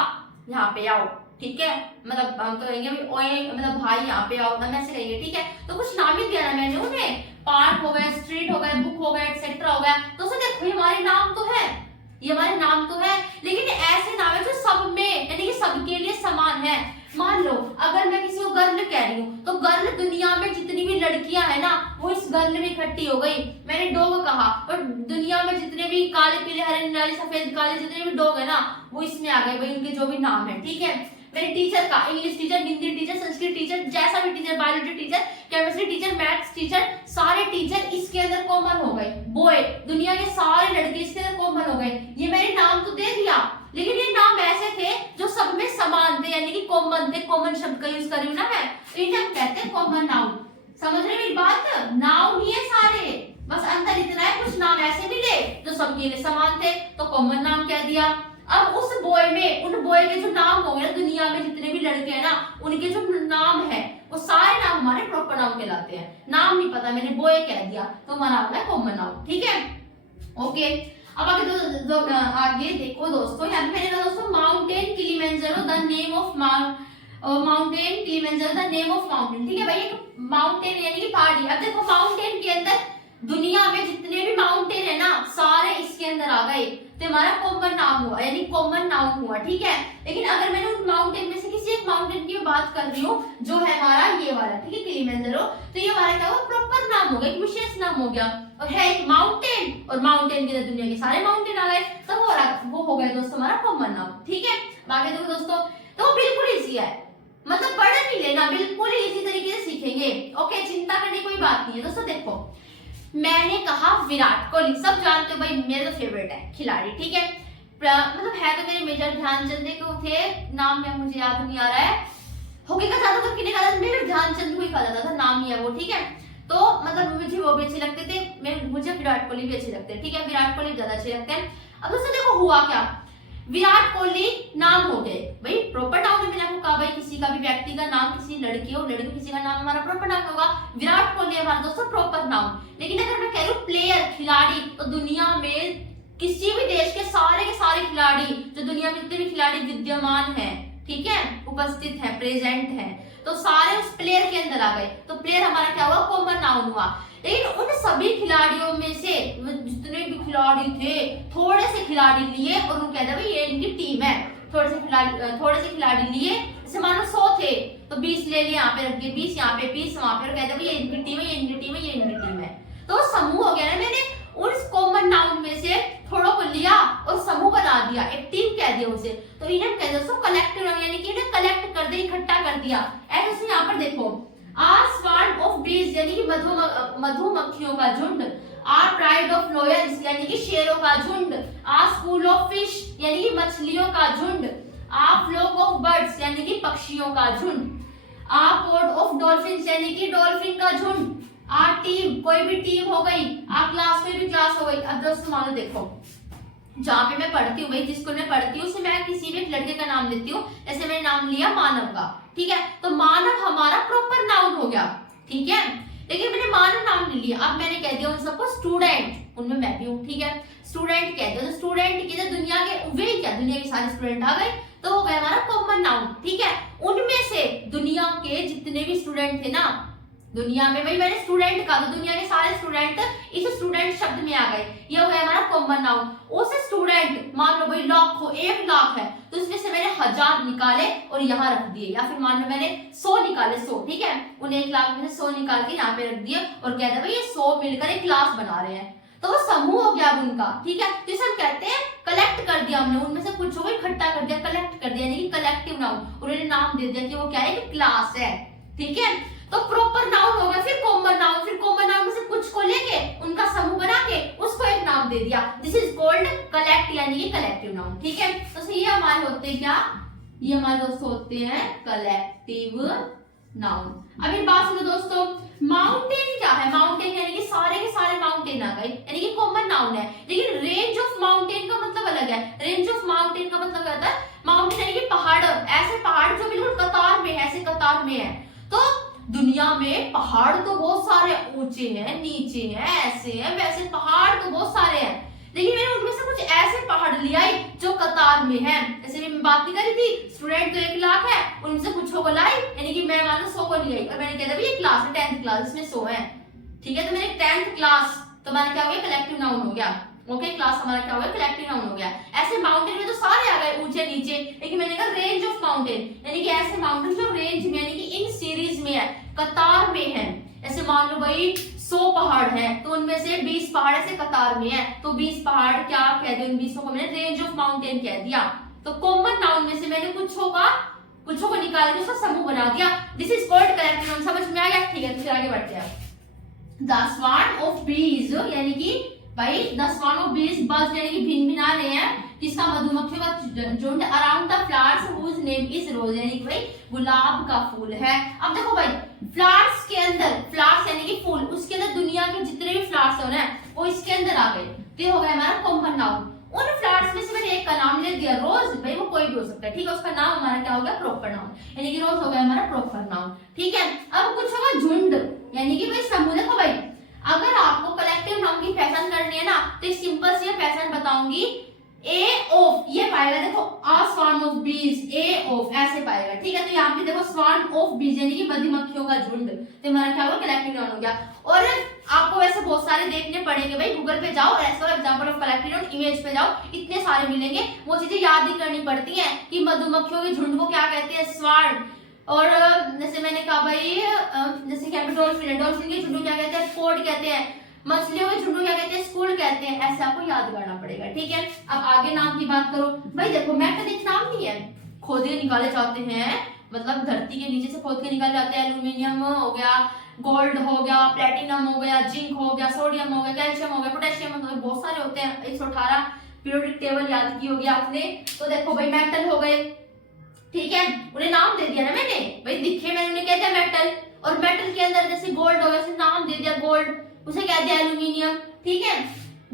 यहाँ पे आओ। ठीक है, मतलब हम तो कहेंगे भाई ओए, मतलब भाई यहाँ पे आओ ना, ऐसे कहेंगे। ठीक है, तो कुछ नाम ही दिया ना मैंने उन्हें, पार्क हो गया, स्ट्रीट हो गया, बुक हो गया, एक्सेट्रा हो गया। तो उसे देखो ये हमारे नाम तो है, ये हमारे नाम तो है, लेकिन ऐसे नाम है जो सब में, यानी कि सबके लिए समान है। मान लो अगर मैं किसी को गर्ल कह रही हूँ, तो गर्ल दुनिया में जितनी भी लड़कियां है ना, वो इस गर्ल में इकट्ठी हो गई। मैंने डॉग कहा, और दुनिया में जितने भी काले पीले हरे नीले सफेद काले जितने भी डॉग है ना, वो इसमें आ गए भाई, उनके जो भी नाम है। ठीक है, मेरे टीचर का, English teacher, Hindi teacher, Sanskrit teacher, जैसा भी teacher, biology teacher, chemistry teacher, maths teacher, सारे टीचर इसके अंदर कॉमन हो गए। बॉय, दुनिया के सारे लड़के इसके अंदर कॉमन हो गए। ये मैंने नाम तो दे दिया, लेकिन ये नाम ऐसे थे जो सब में समान थे, यानी कि कॉमन थे। कॉमन शब्द का यूज कर रही हूँ ना मैं, तो इन्हें हम कहते हैं कॉमन नाउन। समझ रहे मेरी बात? नाउन ही है सारे, बस अंतर इतना है कुछ नाम ऐसे मिले जो सबके लिए समान थे तो कॉमन नाम कह दिया। अब उस बॉय में, उन बॉय के जो नाम हो गए दुनिया में जितने भी लड़के हैं ना, उनके जो नाम है वो सारे नाम हमारे प्रॉपर नाउन कहलाते हैं। नाम नहीं पता, मैंने बॉय कह दिया तो हमारा हो गया कॉमन नाउन। ठीक है, ओके। अब आगे आगे देखो दोस्तों, यहाँ पे मैंने कहा दोस्तों mountain Kilimanjaro the name of mountain Kilimanjaro the name of mountain. ठीक है भाई, एक माउंटेन यानी कि पहाड़ी। अब देखो माउंटेन के अंदर दुनिया में जितने भी माउंटेन है ना सारे इसके अंदर आ गए तो हमारा कॉमन नाम हुआ, यानी कॉमन नाउन हुआ। ठीक है, लेकिन अगर मैंने उन माउंटेन में से किसी एक माउंटेन की बात कर रही हूँ जो है हमारा ये वाला, ठीक है, किलिमंजारो, तो ये हमारा क्या हुआ, प्रॉपर नाम हो गया, एक विशेष नाम हो गया और है एक माउंटेन, और माउंटेन के अंदर दुनिया के सारे माउंटेन आ गए तो वो हो गया दोस्तों हमारा कॉमन नाम। ठीक है, आगे देखो दोस्तों, तो बिल्कुल इजी है, मतलब पढ़ नहीं लेना, बिल्कुल इजी तरीके से सीखेंगे। ओके, चिंता करने की कोई बात नहीं है दोस्तों। देखो मैंने कहा विराट कोहली, सब जानते हो भाई, मेरे तो फेवरेट है खिलाड़ी। ठीक है, मतलब है तो मेरे मेजर ध्यानचंद को थे, नाम में मुझे याद नहीं आ रहा है, हॉकी का ज्यादा किन्हें कहा जाता, मेजर ध्यानचंद को ही कहा जाता था, नाम ही है वो। ठीक है, तो मतलब मुझे वो भी अच्छे लगते थे, मुझे विराट कोहली भी अच्छे लगते हैं। ठीक है, विराट कोहली ज्यादा अच्छे लगते हैं। अब दोस्तों देखो हुआ क्या, विराट कोहली नाम हो गए भाई, प्रॉपर नाउन है। मैंने आपको कहा भाई किसी का भी व्यक्ति का नाम, किसी लड़की हो लड़की किसी का नाम हमारा प्रॉपर नाउन होगा। विराट कोहली हमारा दोस्तों प्रॉपर नाउन। लेकिन अगर मैं कह रही हूँ प्लेयर, खिलाड़ी, तो दुनिया में किसी भी देश के सारे खिलाड़ी, जो दुनिया में जितने भी खिलाड़ी विद्यमान हैं, ठीक है, उपस्थित है, प्रेजेंट है, तो सारे उस प्लेयर के अंदर आ गए, तो प्लेयर हमारा क्या हुआ, कॉमन नाउन हुआ। लेकिन उन सभी खिलाड़ियों में से जितने भी खिलाड़ी थे, थोड़े से खिलाड़ी लिए और उनको कहते भाई ये इनकी टीम है, थोड़े से खिलाड़ी लिए, जैसे मानो 100 थे तो 20 ले लिए, यहाँ पे रख दिए, 20 यहाँ पे, 20 वहां पे, और कहते भाई ये इनकी टीम है, ये इनकी टीम है, ये इनकी टीम है। तो समूह हो गया ना, मैंने उस कॉमन नाउन में से थोड़ों को लिया और समूह बना दिया, एक टीम कह दिया उसे, तो इन्हें कहते हैं कलेक्टिव, यानी कि इन्हें कलेक्ट कर दिया, इकट्ठा कर दिया। ऐसे यहाँ पर देखो, आर स्वार्म ऑफ बीज यानी कि मधुमक्खियों का झुंड, आर प्राइड ऑफ लॉयंस यानी कि शेरों का झुंड, आर स्कूल ऑफ फिश यानी कि मछलियों का झुंड, आर फ्लॉक ऑफ बर्ड्स यानी कि पक्षियों का झुंड, आर पोर्ट ऑफ डॉल्फिन्स यानी कि डॉल्फिन का झुंड, आर टीम कोई भी टीम हो गई, आर क्लास कोई भी क्लास हो गई। अब दोस्तों मान लो देखो, जहाँ पे मैं पढ़ती हूँ भाई, जिस स्कूल में पढ़ती हूँ उसमें मैं किसी भी एक लड़के का नाम लेती हूँ, जैसे मैंने नाम लिया मानव का, ठीक है, तो मानव हमारा प्रॉपर नाउन हो गया। ठीक है, लेकिन मैंने मानव नाम नहीं लिया, अब मैंने कह दिया उन सबको स्टूडेंट, उनमें मैं भी हूँ। ठीक है, स्टूडेंट कह दिया, तो स्टूडेंट की दुनिया के वे क्या, दुनिया के सारे स्टूडेंट आ गए, तो हो गया हमारा कॉमन नाउन। ठीक है, उनमें से दुनिया के जितने भी स्टूडेंट थे ना, दुनिया में भाई मैंने स्टूडेंट कहा, तो दुनिया के सारे स्टूडेंट इस स्टूडेंट शब्द में आ गए, ये हो गया हमारा कॉमन नाउन। उस स्टूडेंट, मान लो भाई लाखों, 1 लाख है, तो इसमें से मैंने 1000 निकाले और यहाँ रख दिए, या फिर मान लो मैंने 100 निकाले, 100, ठीक है, उन 1 लाख में से 100 निकाल के यहाँ पे रख दिए और कहते भाई ये 100 मिलकर एक क्लास बना रहे हैं, तो वो समूह हो गया अब उनका। ठीक है, तो इसे हम कहते हैं कलेक्ट कर दिया हमने, उनमें से कुछ को इकट्ठा कर दिया, कलेक्ट कर दिया, यानी कि कलेक्टिव नाउन, उन्होंने नाम दे दिया कि वो क्या है, कि क्लास है। ठीक है, तो प्रॉपर नाउन हो गया, फिर कॉमन नाउन, फिर कॉमन नाउन में से कुछ को लेके उनका समूह बना के उसको एक नाम दे दिया, दिस इज कॉल्ड कलेक्ट, यानी कि कलेक्टिव नाउन। ठीक है, तो ये हमारे होते हैं क्या, ये हमारे दोस्तों होते हैं कलेक्टिव नाउन। अब एक बात सुनो दोस्तों, माउंटेन क्या है, माउंटेन यानी कि सारे के सारे माउंटेन आ गए, यानी कि कॉमन नाउन है। लेकिन रेंज ऑफ माउंटेन का मतलब अलग है, रेंज ऑफ माउंटेन का मतलब होता है माउंटेन यानी कि पहाड़, ऐसे पहाड़ जो बिल्कुल कतार में है, ऐसे कतार में है। तो दुनिया में पहाड़ तो बहुत सारे ऊंचे हैं, नीचे हैं, ऐसे हैं, वैसे पहाड़ तो बहुत सारे हैं, लेकिन मैंने उनमें से कुछ ऐसे पहाड़ लिया जो कतार में है। जैसे मैं बात नहीं करी थी, स्टूडेंट तो 1 लाख है, उनमें से कुछ को लाई, यानी कि मैं मान लो 100 को लिया और मैंने कहा ये क्लास है, 10th क्लास, इसमें 100 है। ठीक है, तो मैंने 10th क्लास, तो हमारा क्या हो गया, कलेक्टिव नाउन हो गया। ओके, क्लास हमारा क्या हो गया, कलेक्टिव नाउन हो गया। ऐसे माउंटेन में तो सारे आ गए, ऊंचे नीचे, लेकिन मैंने कहा रेंज ऑफ माउंटेन, यानी कि ऐसे माउंटेन जो रेंज में, यानी कि इन सीरीज में है, कतार में है। ऐसे मान लो भाई 100 पहाड़ है, तो उनमें से 20 पहाड़ ऐसे कतार में है, तो 20 पहाड़ क्या कह दिया, उन 20 को मैंने रेंज ऑफ माउंटेन कह दिया। तो कॉमन नाउन में से मैंने कुछ को निकाल के उसका समूह बना दिया, this is called collective noun. समझ में आ गया? ठीक है, तो फिर आगे बढ़ते हैं। द स्वार्म ऑफ बीज, यानी कि भाई द स्वार्म ऑफ बीज, बज यानी कि भिन भिना रहे हैं, किसका, मधुमक्खियों का झुंड around the flowers whose name is rose, यानी कि भाई गुलाब का फूल है। अब देखो भाई फ्लावर्स के अंदर, फ्लावर्स यानी कि फूल, उसके अंदर दुनिया के जितने भी फ्लावर्स हो रहे हैं वो इसके अंदर आ गए, तो ये हो गया हमारा कॉमन नाउन। उन फ्लावर्स में से मैंने एक का नाम ले दिया रोज, भाई वो कोई भी हो सकता है, ठीक है, उसका नाम हमारा क्या हो गया, प्रॉपर नाउन, यानी कि रोज हो गया हमारा प्रॉपर नाउन, ठीक है। अब कुछ होगा झुंड, यानी कि भाई समूह। देखो भाई अगर आपको कलेक्टिव नाउन की पहचान करनी है ना, तो एक सिंपल सी पहचान बताऊंगी, ए ऑफ ये पाएगा, देखो आ स्वार्म ऑफ बीज, ए ऑफ ऐसे पाएगा, ठीक है। तो यहाँ पे देखो स्वार्म ऑफ बीज यानी कि मधुमक्खियों का झुंड, तो हमारा क्या होगा, कलेक्टिव नाउन हो गया। और आपको वैसे बहुत सारे देखने पड़ेंगे भाई, गूगल पे जाओ, ऐसा example of collective noun, image पे जाओ, इतने सारे मिलेंगे, वो चीजें याद ही करनी पड़ती हैं कि मधुमक्खियों के झुंड को क्या कहते हैं, स्वार्म। और जैसे मैंने कहा भाई जैसे कि डॉल्फिन है, डॉल्फिन के झुंड क्या कहते हैं, स्क्वाड कहते हैं, मछलियों के झुंड क्या कहते हैं, स्कूल कहते हैं, ऐसे आपको याद करना पड़ेगा, ठीक है। अब आगे नाम की बात करो भाई, देखो मेटल एक नाम नहीं है, खोद के निकाले जाते हैं, मतलब धरती के नीचे से खोद के निकाले जाते हैं, एल्यूमिनियम हो गया, गोल्ड हो गया, प्लेटिनम हो गया, जिंक हो गया, सोडियम हो गया, कैल्शियम हो गया, पोटेशियम, मतलब बहुत सारे होते हैं, 118 पीरियोडिक टेबल याद की होगी आपने। तो देखो भाई मेटल हो गए, ठीक है, उन्हें नाम दे दिया ना मैंने, भाई दिखे मैंने उन्हें कहते हैं मेटल, और मेटल के अंदर जैसे गोल्ड हो गया, उसे नाम दे दिया गोल्ड, उसे कह दिया एल्यूमिनियम, ठीक है।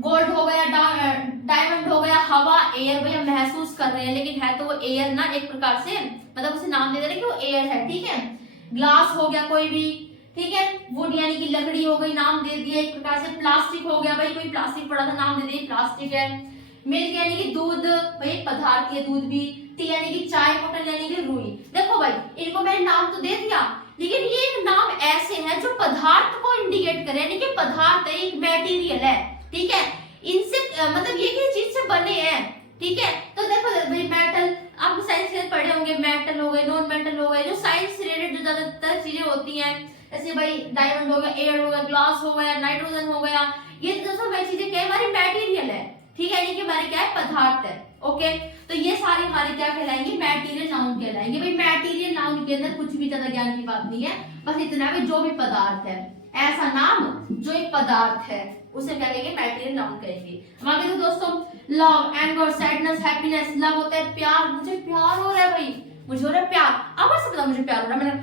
गोल्ड हो गया, डायमंड हो गया, हवा, एयर, भाई हम महसूस कर रहे हैं लेकिन है तो वो एयर ना एक प्रकार से, मतलब उसे नाम दे दे रहे कि वो एयर है, ठीक है। ग्लास हो गया कोई भी, ठीक है, वुड यानी कि लकड़ी हो गई, नाम दे दिया एक प्रकार से। प्लास्टिक हो गया, भाई कोई प्लास्टिक पड़ा था, नाम दे दिया प्लास्टिक है। मिल्क यानी कि दूध, भाई पदार्थ है दूध भी। टी यानी कि चाय, कॉटन यानी कि रुई। देखो भाई इनको मैंने नाम तो दे दिया, लेकिन ये एक नाम ऐसे हैं जो पदार्थ को इंडिकेट करे, यानी कि पदार्थ है, एक मटेरियल है, ठीक है, इनसे मतलब ये किसी चीज से बने हैं, ठीक है। तो देखो भाई मेटल, आप साइंस के पढ़े होंगे, मेटल हो गए, नॉन मेटल हो गए, जो साइंस से रिलेटेड जो ज्यादातर चीजें होती हैं, जैसे भाई डायमंड हो गया, एयर हो गया, ग्लास हो गया, नाइट्रोजन हो गया, ये दोस्तों भाई चीजें क्या है, हमारी मटेरियल है, ठीक है, यानी कि हमारे क्या है, पदार्थ है, ओके। तो ये सारी हमारे क्या कहलाएंगे, मटेरियल नाउन कहलाएंगे। भाई मटेरियल नाउन के अंदर कुछ भी ज्यादा ज्ञान की बात नहीं है, बस इतना भी जो भी पदार्थ है, ऐसा नाम जो एक पदार्थ है उसे क्या कहेंगे, मटेरियल नाउन कहेंगे। हमारे तो दोस्तों love, anger, sadness, happiness, love होता है प्यार, मुझे प्यार हो रहा है भाई, मुझे हो रहा है प्यार, अब ऐसे पता मुझे प्यार हो रहा है, मैंने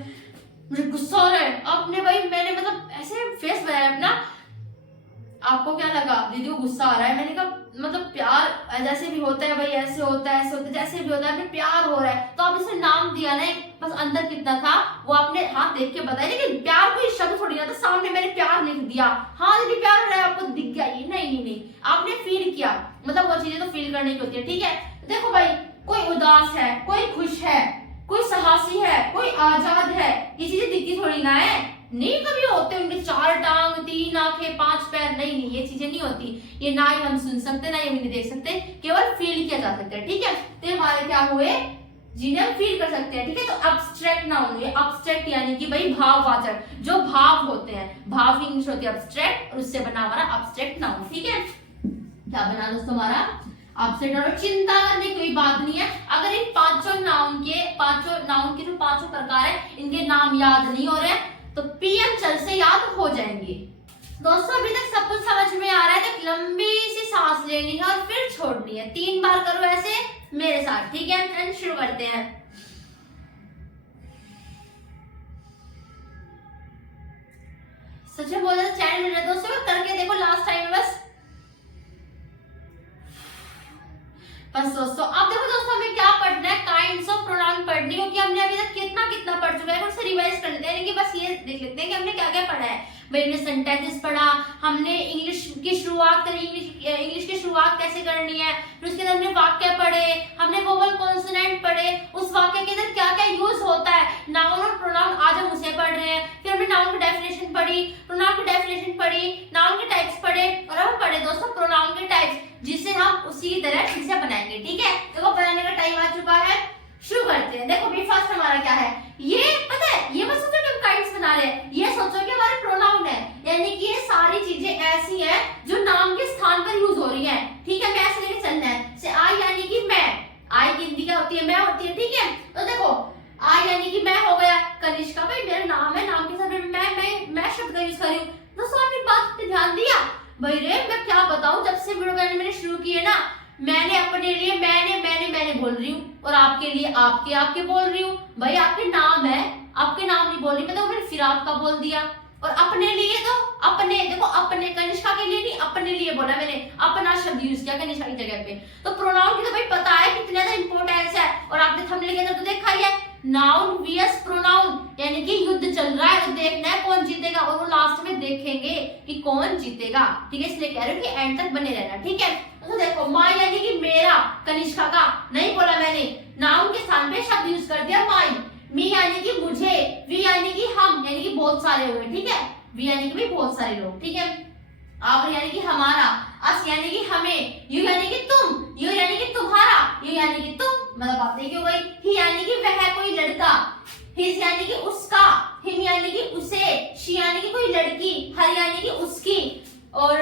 मुझे गुस्सा हो रहा है, अपने भाई मैंने मतलब ऐसे फेस बनाया अपना, आपको क्या लगा दीदी को गुस्सा आ रहा है, मैंने कहा मतलब प्यार जैसे भी होता है भाई, ऐसे होता है, ऐसे होता है, जैसे भी होता है, हमें प्यार हो रहा है, तो आप इसे नाम दिया ना, बस अंदर कितना था वो आपने हाथ देख के बताया, लेकिन प्यार कोई शब्द थोड़ी ना था, सामने मैंने प्यार लिख दिया, हाँ दीदी प्यार हो रहा है, आपको दिख गया ये, नहीं, आपने फील किया, मतलब वो चीजें तो फील करने की होती है, ठीक है। देखो भाई कोई उदास है, कोई खुश है, कोई साहसी है, कोई आजाद है, ये चीजें दिखती थोड़ी ना है, नहीं कभी होते उनके 4 टांग, 3 आंखें, 5 पैर, नहीं ये चीजें नहीं होती, ये ना ही हम सुन सकते, ना ही हम इन्हें देख सकते, केवल फील किया जा सकता है, ठीक है। तो हमारे क्या हुए, जिन्हें हम फील कर सकते हैं, ठीक है। तो अब्स्ट्रैक्ट नाउन हुए, अब्स्ट्रैक्ट यानी कि भाई भाववाचक, जो भाव होते हैं, भाव की इंग्लिश होती है अब्स्ट्रैक्ट, और उससे बना हमारा अब्स्ट्रैक्ट नाउन, ठीक है। क्या बना दोस्तों हमारा अब्स्ट्रैक्ट नाउन। चिंता करने की कोई बात नहीं है, अगर इन पांचों नाउन के जो पांचों प्रकार है, इनके नाम याद नहीं हो रहे हैं तो पीएम चल से याद हो जाएंगे। दोस्तों अभी तक सब कुछ समझ में आ रहा है, तो लंबी सी सांस लेनी है और फिर छोड़नी है, 3 बार करो ऐसे मेरे साथ, ठीक है फ्रेंड्स। शुरू करते हैं। सच में बोल रहे चैनल मेरे दोस्तों करके देखो, लास्ट टाइम में बस दोस्तों। अब देखो दोस्तों हमें क्या पढ़ना है, काइंड्स ऑफ प्रोनाउन पढ़नी, क्योंकि हमने अभी तक कितना पढ़ चुका है, उसे रिवाइज कर लेते हैं, कि बस ये देख लेते हैं कि हमने क्या क्या पढ़ा है। भाई हमने सेंटेंसेस पढ़ा, हमने इंग्लिश की शुरुआत करी, इंग्लिश की शुरुआत कैसे करनी है, फिर उसके अंदर हमने वाक्य पढ़े, हमने वोवल कॉन्सोनेंट पढ़े, उस वाक्य के अंदर क्या क्या यूज होता है, नाउन और प्रोनाउन, आज हम उसे पढ़ रहे हैं। फिर हमने नाउन की डेफिनेशन पढ़ी, प्रोनाउन की डेफिनेशन पढ़ी, नाउन के टाइप्स पढ़े, और हम पढ़े दोस्तों प्रोनाउन के टाइप्स, जिसे हम उसी की तरह ठीक से बनाएंगे, ठीक है। देखो बनाने का टाइम आ चुका है, शुरू करते हैं। देखो भी फर्स्ट हमारा क्या है, ये पता है, ये मत सोचो कि हम काइंड्स बना रहे हैं, ये सोचो कि हमारे प्रोनाउन है, यानी कि ये सारी चीजें ऐसी हैं जो नाम के स्थान पर यूज हो रही हैं, ठीक है। मैं ऐसे लेके चलना है, से आई यानी कि मैं, आई की हिंदी क्या होती है, मैं होती है, ठीक है। तो देखो आई यानी कि मैं हो गया, कनिष्का भाई मेरा नाम है, नाम के साथ मैं शब्द का यूज कर रही हूँ। दोस्तों आपने बात पे ध्यान दिया, भाई रे मैं क्या बताऊं, जब से वीडियो बनाने मैंने शुरू की है ना, मैंने अपने अपने लिए मैंने बोल रही हूँ, और आपके लिए आपके बोल रही हूँ। भाई आपके नाम है, आपके नाम नहीं बोल रही मैं, तो मैंने फिर आपका बोल दिया। और अपने लिए तो अपने, देखो अपने, कनिष्का के लिए नहीं, अपने लिए बोला मैंने, अपना शब्द यूज किया कनिष्का की जगह पे। तो प्रोनाउन की तो भाई पता है कितना ज्यादा इंपॉर्टेंस है, और आपने थंबनेल के अंदर तो देखा ही है, नाउन वीएस प्रोनाउन, यानी कि युद्ध चल रहा है, तो देखना है कौन जीतेगा, और वो लास्ट में देखेंगे कि कौन जीतेगा। ठीक है, इसलिए कह रहे हो कि एंड तक बने रहना। ठीक है, तो देखो माई यानी कि मेरा, कनिष्का का नहीं बोला मैंने, नाउन के स्थान पे शब्द यूज कर दिया माई। मी यानी कि मुझे, वी यानी कि हम, यानी कि बहुत सारे हुए। ठीक है, वी यानी कि भी बहुत सारे लोग। ठीक है, आवर यानी कि हमारा, अस यानी कि हमें, यू यानी कि तुम, यू यानी कि तुम्हारा, यू यानी कि तुम, मतलब बात नहीं क्यों गई। ही यानी कि वह कोई लड़का, हिज यानी कि उसका, हिम यानी कि उसे, शी यानी कि कोई लड़की, हर यानी कि उसकी, और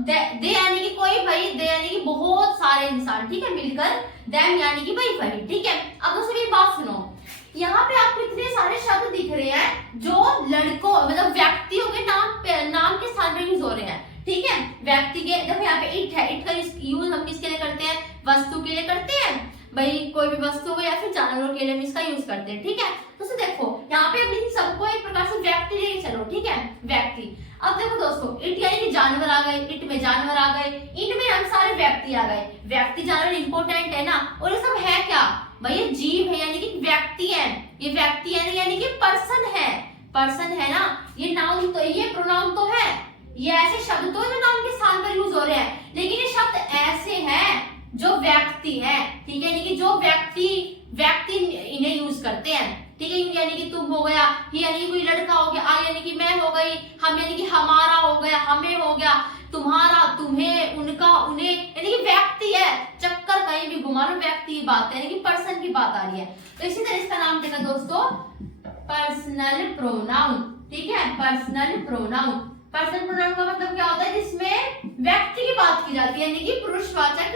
दे यानी कि कोई भाई, दे यानी कि बहुत सारे इंसान। ठीक है, मिलकर, देम यानी कि भाई वही। ठीक है, अब दोस्तों मेरी बात सुनो, यहाँ पे आपको इतने सारे शब्द दिख रहे हैं जो लड़कों मतलब व्यक्तियों के नाम के स्थान पे यूज हो रहे हैं। ठीक है, व्यक्ति के, देखो यहाँ पे इट है, इट का यूज हम किसके लिए करते हैं, वस्तु के लिए करते हैं, भाई कोई भी वस्तु हो या फिर जानवरों के लिए हम इसका यूज करते हैं। ठीक है, तो देखो यहाँ पे अपनी सबको एक प्रकार से व्यक्ति लेके चलो। ठीक है, व्यक्ति। अब देखो दोस्तों, इट यानी कि जानवर आ गए, इट में जानवर आ गए, इन में हम सारे व्यक्ति आ गए। व्यक्ति जानवर इंपॉर्टेंट है ना, और ये सब है क्या भाई, ये जीव है यानी कि व्यक्ति है, ये व्यक्ति यानी कि पर्सन है, पर्सन है ना। ये नाउन तो, ये प्रोनाउन तो है, ये ऐसे शब्द तो जो नाउन के स्थान पर यूज हो रहे हैं, लेकिन ये शब्द ऐसे हैं जो व्यक्ति है। ठीक है, यानी कि जो व्यक्ति इन्हें यूज करते हैं। ठीक है, यानी कि तुम हो गया, ही यानी कि कोई लड़का हो गया, आई यानी कि मैं हो गई, हम यानी कि हमारा हो गया, हमें हो गया, तुम्हारा, तुम्हें, उनका, उन्हें, यानी कि व्यक्ति है। चक्कर कहीं भी घुमा लो, व्यक्ति की बात है, यानी कि पर्सन की बात आ रही है। तो इसी तरह इसका नाम देगा दोस्तों पर्सनल प्रोनाउन। ठीक है, पर्सनल प्रोनाउन। पर्सनल प्रोनाउन का मतलब क्या होता है, जिसमें व्यक्ति की बात की जाती है, यानी कि पुरुषवाचक,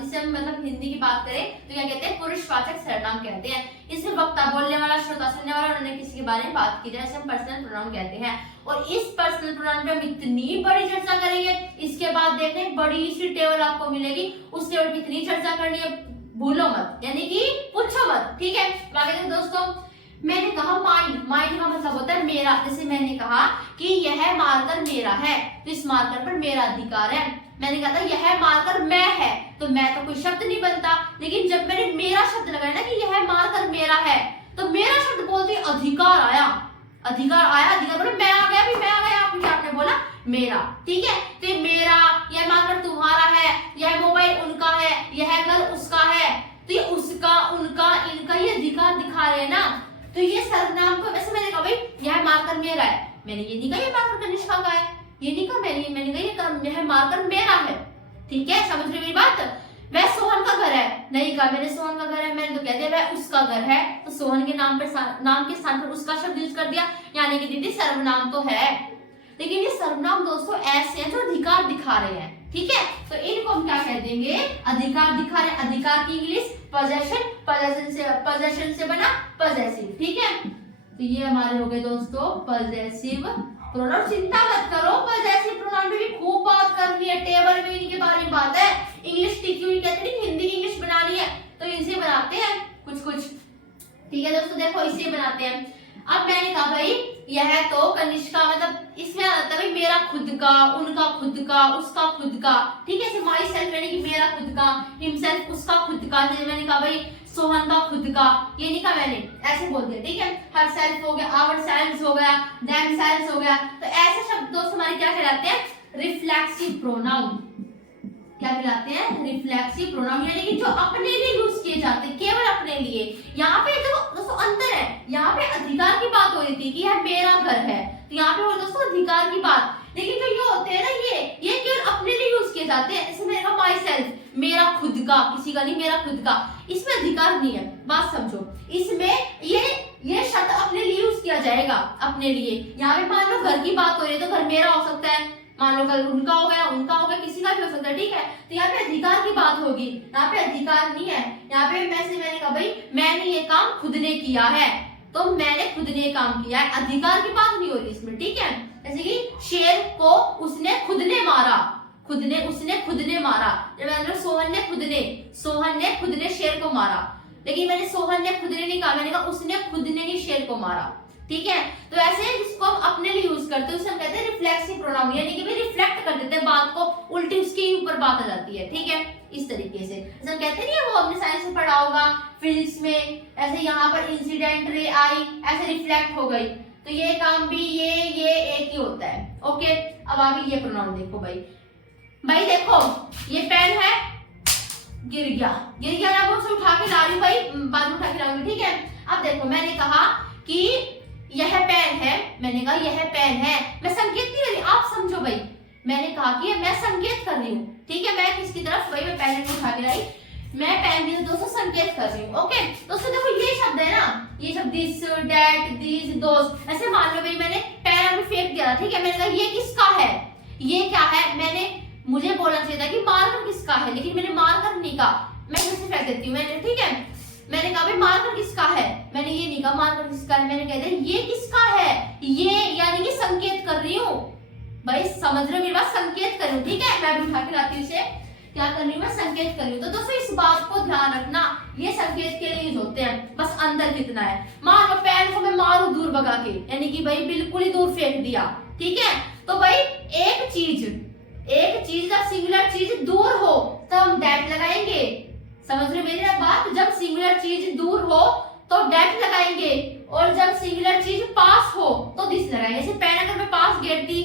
इसे हम मतलब हिंदी की बात करें तो क्या कहते हैं, पुरुषवाचक सर्वनाम कहते हैं। इसमें वक्ता, बोलने वाला, श्रोता, सुनने वाला, उन्होंने किसी के बारे में बात की जाए, इसे हम पर्सनल प्रोनाउन कहते हैं। और इस पर्सनल प्रोनाउन पे हम इतनी बड़ी चर्चा करेंगे, इसके बाद देखने बड़ी सी टेबल आपको मिलेगी, उस टेबल की इतनी चर्चा करनी है, भूलो मत, यानी कि पूछो मत। ठीक है, बाकी दोस्तों मैंने कहा माइंड, माइंड का मतलब होता है मेरा। जैसे मैंने कहा कि यह मार्कर मेरा है, तो इस मार्कर पर मेरा अधिकार है। मैंने कहा था यह मार्कर मैं है, तो मैं तो कोई शब्द नहीं बनता, लेकिन जब मैंने मेरा शब्द लगाया ना कि यह मार्कर मेरा है, तो मेरा शब्द बोलते अधिकार आया, अधिकार आया, अधिकार बोले मैं आ गया, भी मैं आ गया, आपने बोला मेरा। ठीक है, तो मेरा, यह मार्कर तुम्हारा है, यह मोबाइल उनका है, यह घर उसका है, तो ये उसका, उनका, इनका, ये अधिकार दिखा रहे हैं ना। तो ये सर्वनाम को, वैसे मैंने कहा भाई यह मार्कर मेरा है, मैंने ये नहीं कहा ये मार्कर कनिष्का का है, ये नहीं कहा मैंने कहा यह मार्कर मेरा है। ठीक है, समझ रहे मेरी बात। वह सोहन का घर है, नहीं कहा मैंने सोहन का घर है, मैंने तो कह दिया वह उसका घर है, तो सोहन के नाम पर, नाम के स्थान पर उसका शब्द यूज कर दिया, यानी कि दीदी सर्वनाम तो है, लेकिन ये सर्वनाम दोस्तों ऐसे हैं जो अधिकार दिखा रहे हैं। ठीक है, तो इनको हम क्या कह देंगे, अधिकार दिखा रहे। अधिकार की इंग्लिश पोजेशन, पोजेशन से बना पॉजेसिव। ठीक है, तो ये हमारे हो गए दोस्तों पॉजेसिव प्रोनाउन। चिंता मत करो, पॉजेसिव प्रोनाउन में भी खूब बात करनी है, टेबल में इनके बारे में बात है। इंग्लिश टिकी हुई कहते हैं, हिंदी की इंग्लिश बनानी है तो इनसे बनाते हैं कुछ कुछ। ठीक है दोस्तों, देखो इसे बनाते हैं। अब मैंने कहा भाई यह तो कनिष्का, मतलब इसमें आता है भाई मेरा खुद का, उनका खुद का, उसका खुद का। ठीक है, माई सेल्फ यानी कि मेरा खुद का, हिमसेल्फ उसका खुद का। जैसे मैंने कहा भाई सोहन का खुद का, ये नहीं कहा मैंने, ऐसे बोल दिया। ठीक है, हर सेल्फ हो गया, आवर सेल्फ हो गया, देम सेल्फ हो गया। तो ऐसे शब्द दोस्त हमारे क्या कहलाते हैं, रिफ्लेक्सिव प्रोनाउन। क्या कहलाते हैं, रिफ्लेक्सिव प्रोनाउन, यानी कि जो अपने लिए यूज किए जाते हैं, केवल अपने लिए। यहाँ पे दोस्तों अंतर है, यहाँ पे अधिकार की बात हो रही थी कि यह मेरा घर है, तो यहाँ पे हो दोस्तों अधिकार की बात। लेकिन जो ये होते हैं ना, ये केवल अपने लिए यूज किए जाते हैं। जैसे मैंने कहा माई सेल्फ, मेरा खुद का, किसी का नहीं, मेरा खुद का, इसमें अधिकार नहीं है। बात समझो, इसमें ये शब्द अपने लिए यूज किया जाएगा, अपने लिए। यहाँ पे मान लो घर की बात हो रही है, तो घर मेरा हो सकता है, मान लो कल उनका हो गया, किसी का भी हो सकता है। ठीक है, तो यहाँ पे अधिकार की बात होगी, यहाँ पे अधिकार नहीं है। यहाँ पे मैंने कहा भाई मैंने ये काम खुद ने किया है, तो मैंने खुद ने काम किया है, अधिकार की बात नहीं हो रही इसमें। ठीक है, जैसे कि शेर को उसने खुद ने मारा, उसने खुद ने मारा, जब मैंने सोहन ने खुद ने शेर को मारा, लेकिन मैंने सोहन ने खुद ने नहीं कहा, मैंने कहा उसने खुद ने ही शेर को मारा। ठीक है, तो ऐसे जिसको हम अपने लिए यूज करते हैं उसे हम कहते हैं रिफ्लेक्सिव प्रोनाउन, यानी कि भाई रिफ्लेक्ट कर देते हैं बात को, उल्टी उसके ऊपर बात आ जाती है। ठीक है, इस तरीके से जैसे हम कहते नहीं है, वो हमने साइंस में पढ़ा होगा फिजिक्स में, ऐसे यहाँ पर इंसिडेंट रे आई, ऐसे रिफ्लेक्ट हो गई, तो ये काम भी ये एक ही होता है। ओके, अब आगे ये प्रोनाउन देखो भाई देखो ये पेन है, गिर गया ना, वो उठा के ला रही हूँ भाई, बाद में उठा के लाऊंगी। ठीक है, अब देखो मैंने कहा कि यह पेन है, मैंने कहा यह पेन है, मैं संकेत नहीं कर रही, आप समझो भाई, मैंने कहा कि मैं संकेत कर रही हूँ। ठीक है, मैं किसकी तरफ, भाई मैं पेन उठा के लाई, मैं पेन भी दोस्तों संकेत कर रही हूँ। ओके, दोस्तों देखो ये शब्द है ना, ये शब्द दिस डैट दिस दोस्त, ऐसे मान लो भाई मैंने पेन अभी फेंक दिया। ठीक है, मैंने कहा ये किसका है, ये क्या है, मुझे बोलना चाहिए था कि मार्कर किसका है, लेकिन मैंने मार्कर नहीं कहा, मैं फिर से फेंक देती हूँ मैंने। ठीक है, मैंने कहा भाई मार्कर किसका है, मैंने ये नहीं कहा मार्कर किसका है, मैंने कह दिया ये किसका है, ये यानी कि संकेत कर रही हूँ भाई, समझ रहे हो मेरी बात, संकेत कर रही हूँ। ठीक है, मैं भी उठा के लाती हूँ इसे, क्या कर रही हूँ मैं, संकेत कर रही हूँ। तो दोस्तों इस बात को ध्यान रखना, ये संकेत के लिए यूज होते हैं, बस अंदर कितना है। मान लो पेन को मैं मारूं दूर भगा के, यानी कि भाई बिल्कुल ही दूर फेंक दिया। ठीक है, तो भाई एक चीज जब सिंगुलर चीज दूर हो तो हम डैट लगाएंगे, समझ रहे मेरी बात, जब सिंगुलर चीज दूर हो तो डैट लगाएंगे, और जब सिंगुलर चीज पास हो तो दिस लगाएंगे। जैसे पेन अगर मैं पास गिरती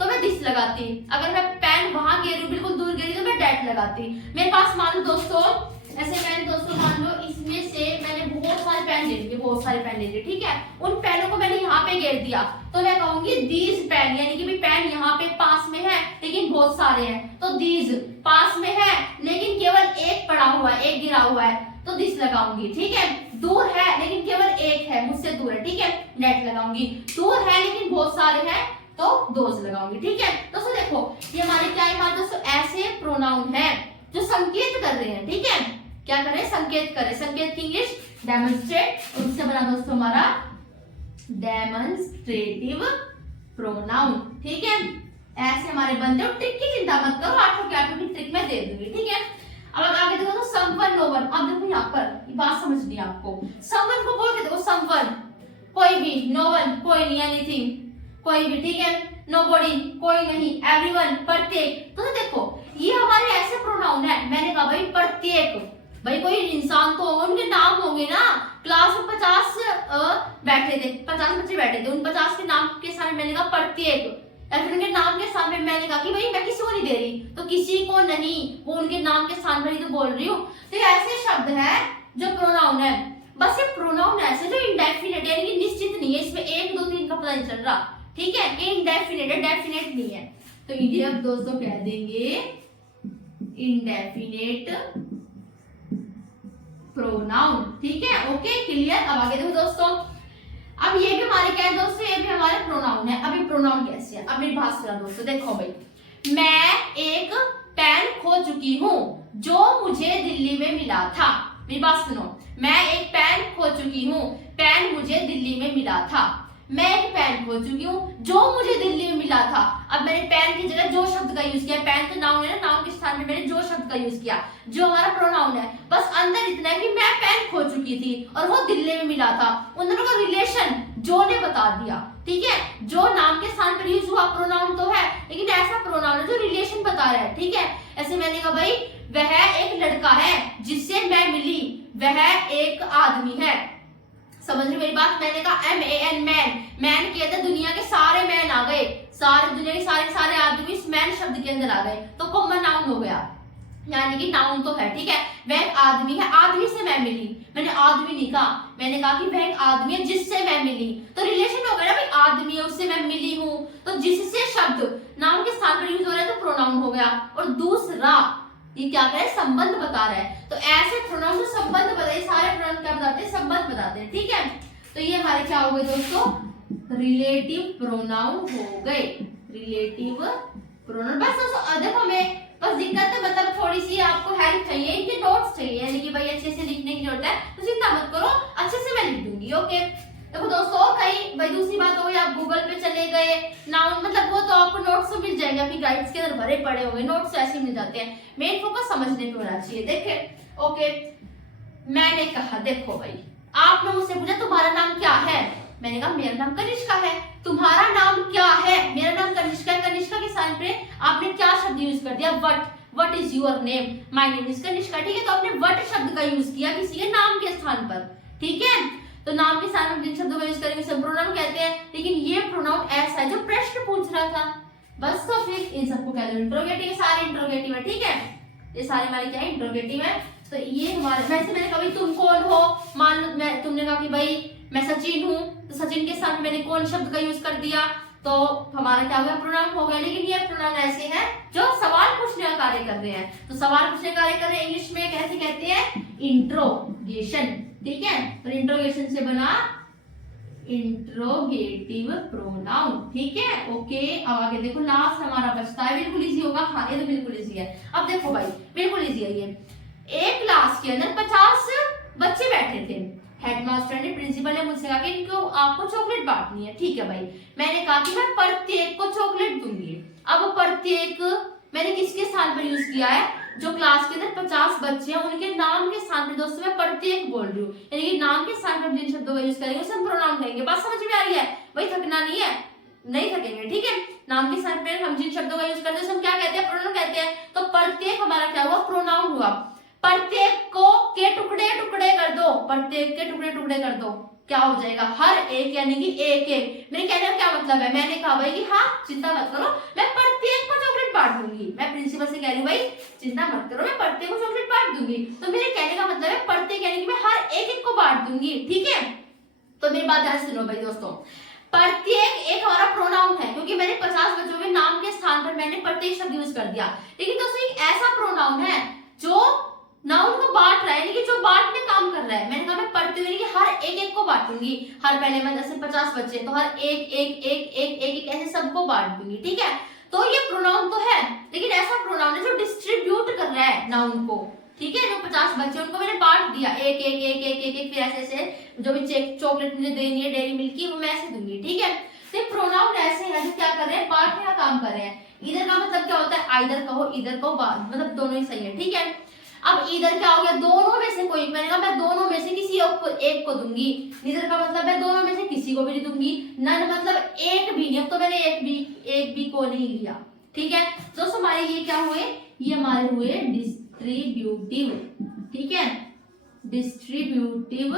तो मैं दिस लगाती, अगर मैं पेन वहां गिरी बिल्कुल दूर गिरी तो मैं डैट लगाती। मेरे पास मान लो दोस्तों, ऐसे मैंने दोस्तों मान लो इसमें से मैंने बहुत सारे पेन ले लिए, ठीक है, उन पेनों को मैंने यहाँ पे गिर दिया, तो मैं कहूंगी दीज पेन, यानी कि भी पेन यहाँ पे पास में है लेकिन बहुत सारे हैं, तो दीज पास में है लेकिन केवल एक पड़ा हुआ है, एक गिरा हुआ है, तो दिस लगाऊंगी। ठीक है, दूर है लेकिन केवल एक है, मुझसे दूर है, ठीक है, डैट लगाऊंगी। दूर है लेकिन बहुत सारे हैं तो दोज लगाऊंगी। ठीक है, दोस्तों देखो ये हमारे क्या है दोस्तों, ऐसे प्रोनाउन है जो संकेत कर रहे हैं। ठीक है, क्या कर रहे हैं, संकेत कर रहे हैं। संकेत की इंग्लिश डेमोन्स्ट्रेट, और उससे बना दोस्तों हमारा डेमोन्स्ट्रेटिव प्रोनाउन। ठीक है, ऐसे हमारे बनते हो। ट्रिक की चिंता मत करो, आठों की ट्रिक मैं दे दूंगी। ठीक है, अब आगे देखो तो समवन नोवन, अब देखो यहाँ पर ये बात समझनी है आपको, समवन को बोल के देखो, समवन कोई भी, नोवन कोई नहीं, एनीथिंग कोई भी, ठीक है, नोबडी कोई नहीं, एवरीवन प्रत्येक। तो देखो ये हमारे ऐसे प्रोनाउन है, मैंने कहा भाई प्रत्येक, भाई कोई इंसान तो होगा, उनके नाम होंगे ना, क्लास में 50 बैठे थे, 50 बच्चे बैठे थे, उन 50 के नाम के सामने मैंने कहा प्रत्येक, या फिर उनके नाम के सामने मैंने कहा कि भाई मैं किसी को नहीं दे रही, तो किसी को नहीं, वो उनके नाम के सामने ही तो बोल रही हूँ। तो ऐसे शब्द है जो प्रोनाउन है, बस ये प्रोनाउन ऐसे जो इंडेफिनिट यानी कि निश्चित नहीं है, इसमें 1 2 3 का पता नहीं चल रहा। ठीक है, इनडेफिनिट है, डेफिनेट नहीं है, तो ये अब दोस्तों कह देंगे इनडेफिनेट प्रोनाउन। ठीक है, ओके क्लियर। अब आगे देखो दोस्तों, अब ये भी हमारे क्या है दोस्तों, ये भी हमारे प्रोनाउन है। अभी प्रोनाउन कैसे है, अब मेरी बात सुना दोस्तों, देखो भाई, मैं एक पेन खो चुकी हूँ जो मुझे दिल्ली में मिला था। मेरी बात सुनो, मैं एक पेन खो चुकी हूँ, पेन मुझे दिल्ली में मिला था। मैं एक पेन खो चुकी हूँ जो मुझे दिल्ली में मिला था। अब मैंने पेन की जगह जो शब्द का यूज किया, पेन तो नाउन है ना, नाउन के स्थान में मैंने जो शब्द का यूज किया, जो हमारा प्रोनाउन है। बस अंदर इतना है कि मैं पेन खो चुकी थी और वो दिल्ली में मिला था, उन दोनों का रिलेशन जो ने बता दिया। ठीक है, जो नाम के स्थान पर यूज हुआ प्रोनाउन तो है, लेकिन ऐसा प्रोनाउन है जो रिलेशन बता रहा है। ठीक है, ऐसे मैंने कहा भाई वह एक लड़का है जिससे मैं मिली, वह एक आदमी है। समझ रहे मेरी बात, मैंने कहा MAN मैन, मैन किया था, दुनिया के सारे मैन आ गए, सारे दुनिया के सारे आदमी इस मैन शब्द के अंदर आ गए, तो कॉमन नाउन हो गया, यानी कि नाउन तो है। ठीक है, वह एक आदमी है, आदमी से मैं मिली, मैंने आदमी नहीं कहा, मैंने कहा कि वह एक आदमी है जिससे मैं मिली, तो रिलेशन हो गया ना भाई, आदमी है उससे मैं मिली हूँ, तो जिससे शब्द नाउन के स्थान पर यूज हो रहा है तो प्रोनाउन हो गया। और दूसरा ये क्या कह रहा है, संबंध बता रहा है, तो ऐसे प्रोनाउन जो संबंध बताए, सारे प्रोनाउन क्या बताते हैं, संबंध बताते हैं। ठीक है, तो ये हमारे क्या हो गए दोस्तों, रिलेटिव प्रोनाउन हो गए, रिलेटिव प्रोनाउन। बस दोस्तों देखो हमें बस दिक्कत है, मतलब थोड़ी सी आपको हेल्प चाहिए, इनके नोट्स चाहिए, यानी कि भाई अच्छे से लिखने की जरूरत है, तो चिंता मत करो, अच्छे से मैं लिख दूंगी। ओके, देखो दोस्तों कहीं भाई दूसरी बात हो गई, आप गूगल पे चले गए, नाउन मतलब वो तो आप आपको नोट्स तो मिल जाएंगे, आपकी गाइड्स के अंदर भरे पड़े होंगे, नोट्स ऐसे मिल जाते हैं। मेन फोकस समझने पे होना चाहिए। देखे, ओके, मैंने कहा देखो भाई, आपने मुझसे पूछा तुम्हारा नाम क्या है, मैंने कहा मेरा नाम कनिष्का है। तुम्हारा नाम क्या है, मेरा नाम कनिष्का है। कनिष्का के स्थान पे आपने क्या शब्द यूज कर दिया, what is your name, my name is Kanishka. ठीक है, तो आपने वट शब्द का यूज किया किसी के नाम के स्थान पर। ठीक है, तो नाम के स्थान पर जिन शब्दों का यूज करेंगे उसे प्रोनाउन कहते हैं। लेकिन ये प्रोनाउन ऐसा है जो प्रश्न पूछ रहा था, बस। तो फिर इन सबको कहते हैं इंट्रोगेटिव, सारे इंट्रोगेटिव है। ठीक है, ये सारे हमारे क्या है, इंट्रोगेटिव है। तो ये हमारे, वैसे मैंने कहा भाई तुम कौन हो, मान लो मैं, तुमने कहा कि भाई मैं सचिन हूँ, तो सचिन के साथ मैंने कौन शब्द का यूज कर दिया, तो हमारा क्या हो गया, प्रोनाउन हो गया। लेकिन ये प्रोनाउन ऐसे हैं जो सवाल पूछने का कार्य कर रहे हैं। तो सवाल पूछने का कार्य कर रहे हैं, इंग्लिश में कैसे कहते हैं, इंट्रोगेशन। ठीक है, तो इंट्रोगेशन से बना इंट्रोगेटिव प्रोनाउन। ठीक है, ओके। अब आगे देखो, लास्ट हमारा बचता है, बिल्कुल इजी होगा। हाँ, ये तो बिल्कुल इजी है। अब देखो भाई, बिल्कुल इजी है ये। एक क्लास के अंदर 50 बच्चे बैठे थे। हेडमास्टर ने, प्रिंसिपल ने मुझसे कहा कि इनको आपको चॉकलेट बांटनी है। ठीक है भाई, मैंने कहा कि मैं प्रत्येक को चॉकलेट दूंगी। अब प्रत्येक मैंने किसके स्थान पर यूज किया है, जो क्लास के अंदर 50 बच्चे हैं उनके नाम के स्थान पर दोस्तों मैं प्रत्येक बोल रही हूँ, यानी कि नाम के स्थान पर जिन शब्दों का यूज करेंगे उसे हम प्रोनाउन कहेंगे। बात समझ में आ रही है भाई, थकना नहीं है, नहीं थकेंगे। ठीक है, नाम के स्थान पर हम जिन शब्दों का यूज करते हैं उसे हम क्या कहते हैं, प्रोनाउन कहते हैं। तो प्रत्येक हमारा क्या हुआ, प्रोनाउन हुआ। प्रत्येक को के टुकड़े टुकड़े कर दो, प्रत्येक के टुकड़े टुकड़े कर दो, क्या हो जाएगा, हर एक, यानी कि एक एक। मेरे कहने का क्या मतलब है, मैंने कहा भाई कि हाँ चिंता मत करो, मैं प्रत्येक को चॉकलेट बांट दूंगी। मैं प्रिंसिपल से कह रही हूँ भाई चिंता मत करो, मैं प्रत्येक को चॉकलेट बांट दूंगी। तो मेरे कहने का मतलब है प्रत्येक यानी कि मैं हर एक एक को बांट दूंगी। ठीक है, तो मेरी बात ध्यान से सुनो भाई दोस्तों, प्रत्येक एक हमारा प्रोनाउन है, क्योंकि मैंने 50 बच्चों के नाम के स्थान पर मैंने प्रत्येक शब्द यूज कर दिया। लेकिन दोस्तों एक ऐसा प्रोनाउन है जो नाउन को बांट रहा है, यानी कि जो बांटने काम कर रहा है। मैंने कहा मैं प्रत्येक यानी कि हर एक एक को बांटूंगी। हर, पहले मैं जैसे 50 बच्चे तो हर एक एक एक एक एक एक ऐसे सबको बांट दूंगी। ठीक है, तो ये प्रोनाउन तो है, लेकिन ऐसा प्रोनाउन है जो डिस्ट्रीब्यूट कर रहा है नाउन को। ठीक है, जो 50 बच्चे उनको मैंने बांट दिया, एक एक एक एक एक एक, फिर ऐसे ऐसे जो भी चॉकलेट मुझे देनी है डेयरी मिल्क की, वो मैं ऐसे दूंगी। ठीक है, तो प्रोनाउन ऐसे है जो क्या कर रहे हैं, बांटने का काम कर रहे हैं। इधर का मतलब क्या होता है, आइदर कहो, इधर कहो, मतलब दोनों ही सही है। ठीक है, अब इधर क्या हो गया, दोनों में से कोई, मैंने कहा मैं दोनों में से किसी एक को दूंगी। इधर का मतलब मैं दोनों में से किसी को भी नहीं दूंगी। नन मतलब एक भी नहीं, अब तो मैंने एक भी को नहीं लिया। ठीक है दोस्तों, हमारे ये क्या हुए, ये हमारे हुए डिस्ट्रीब्यूटिव। ठीक है, डिस्ट्रीब्यूटिव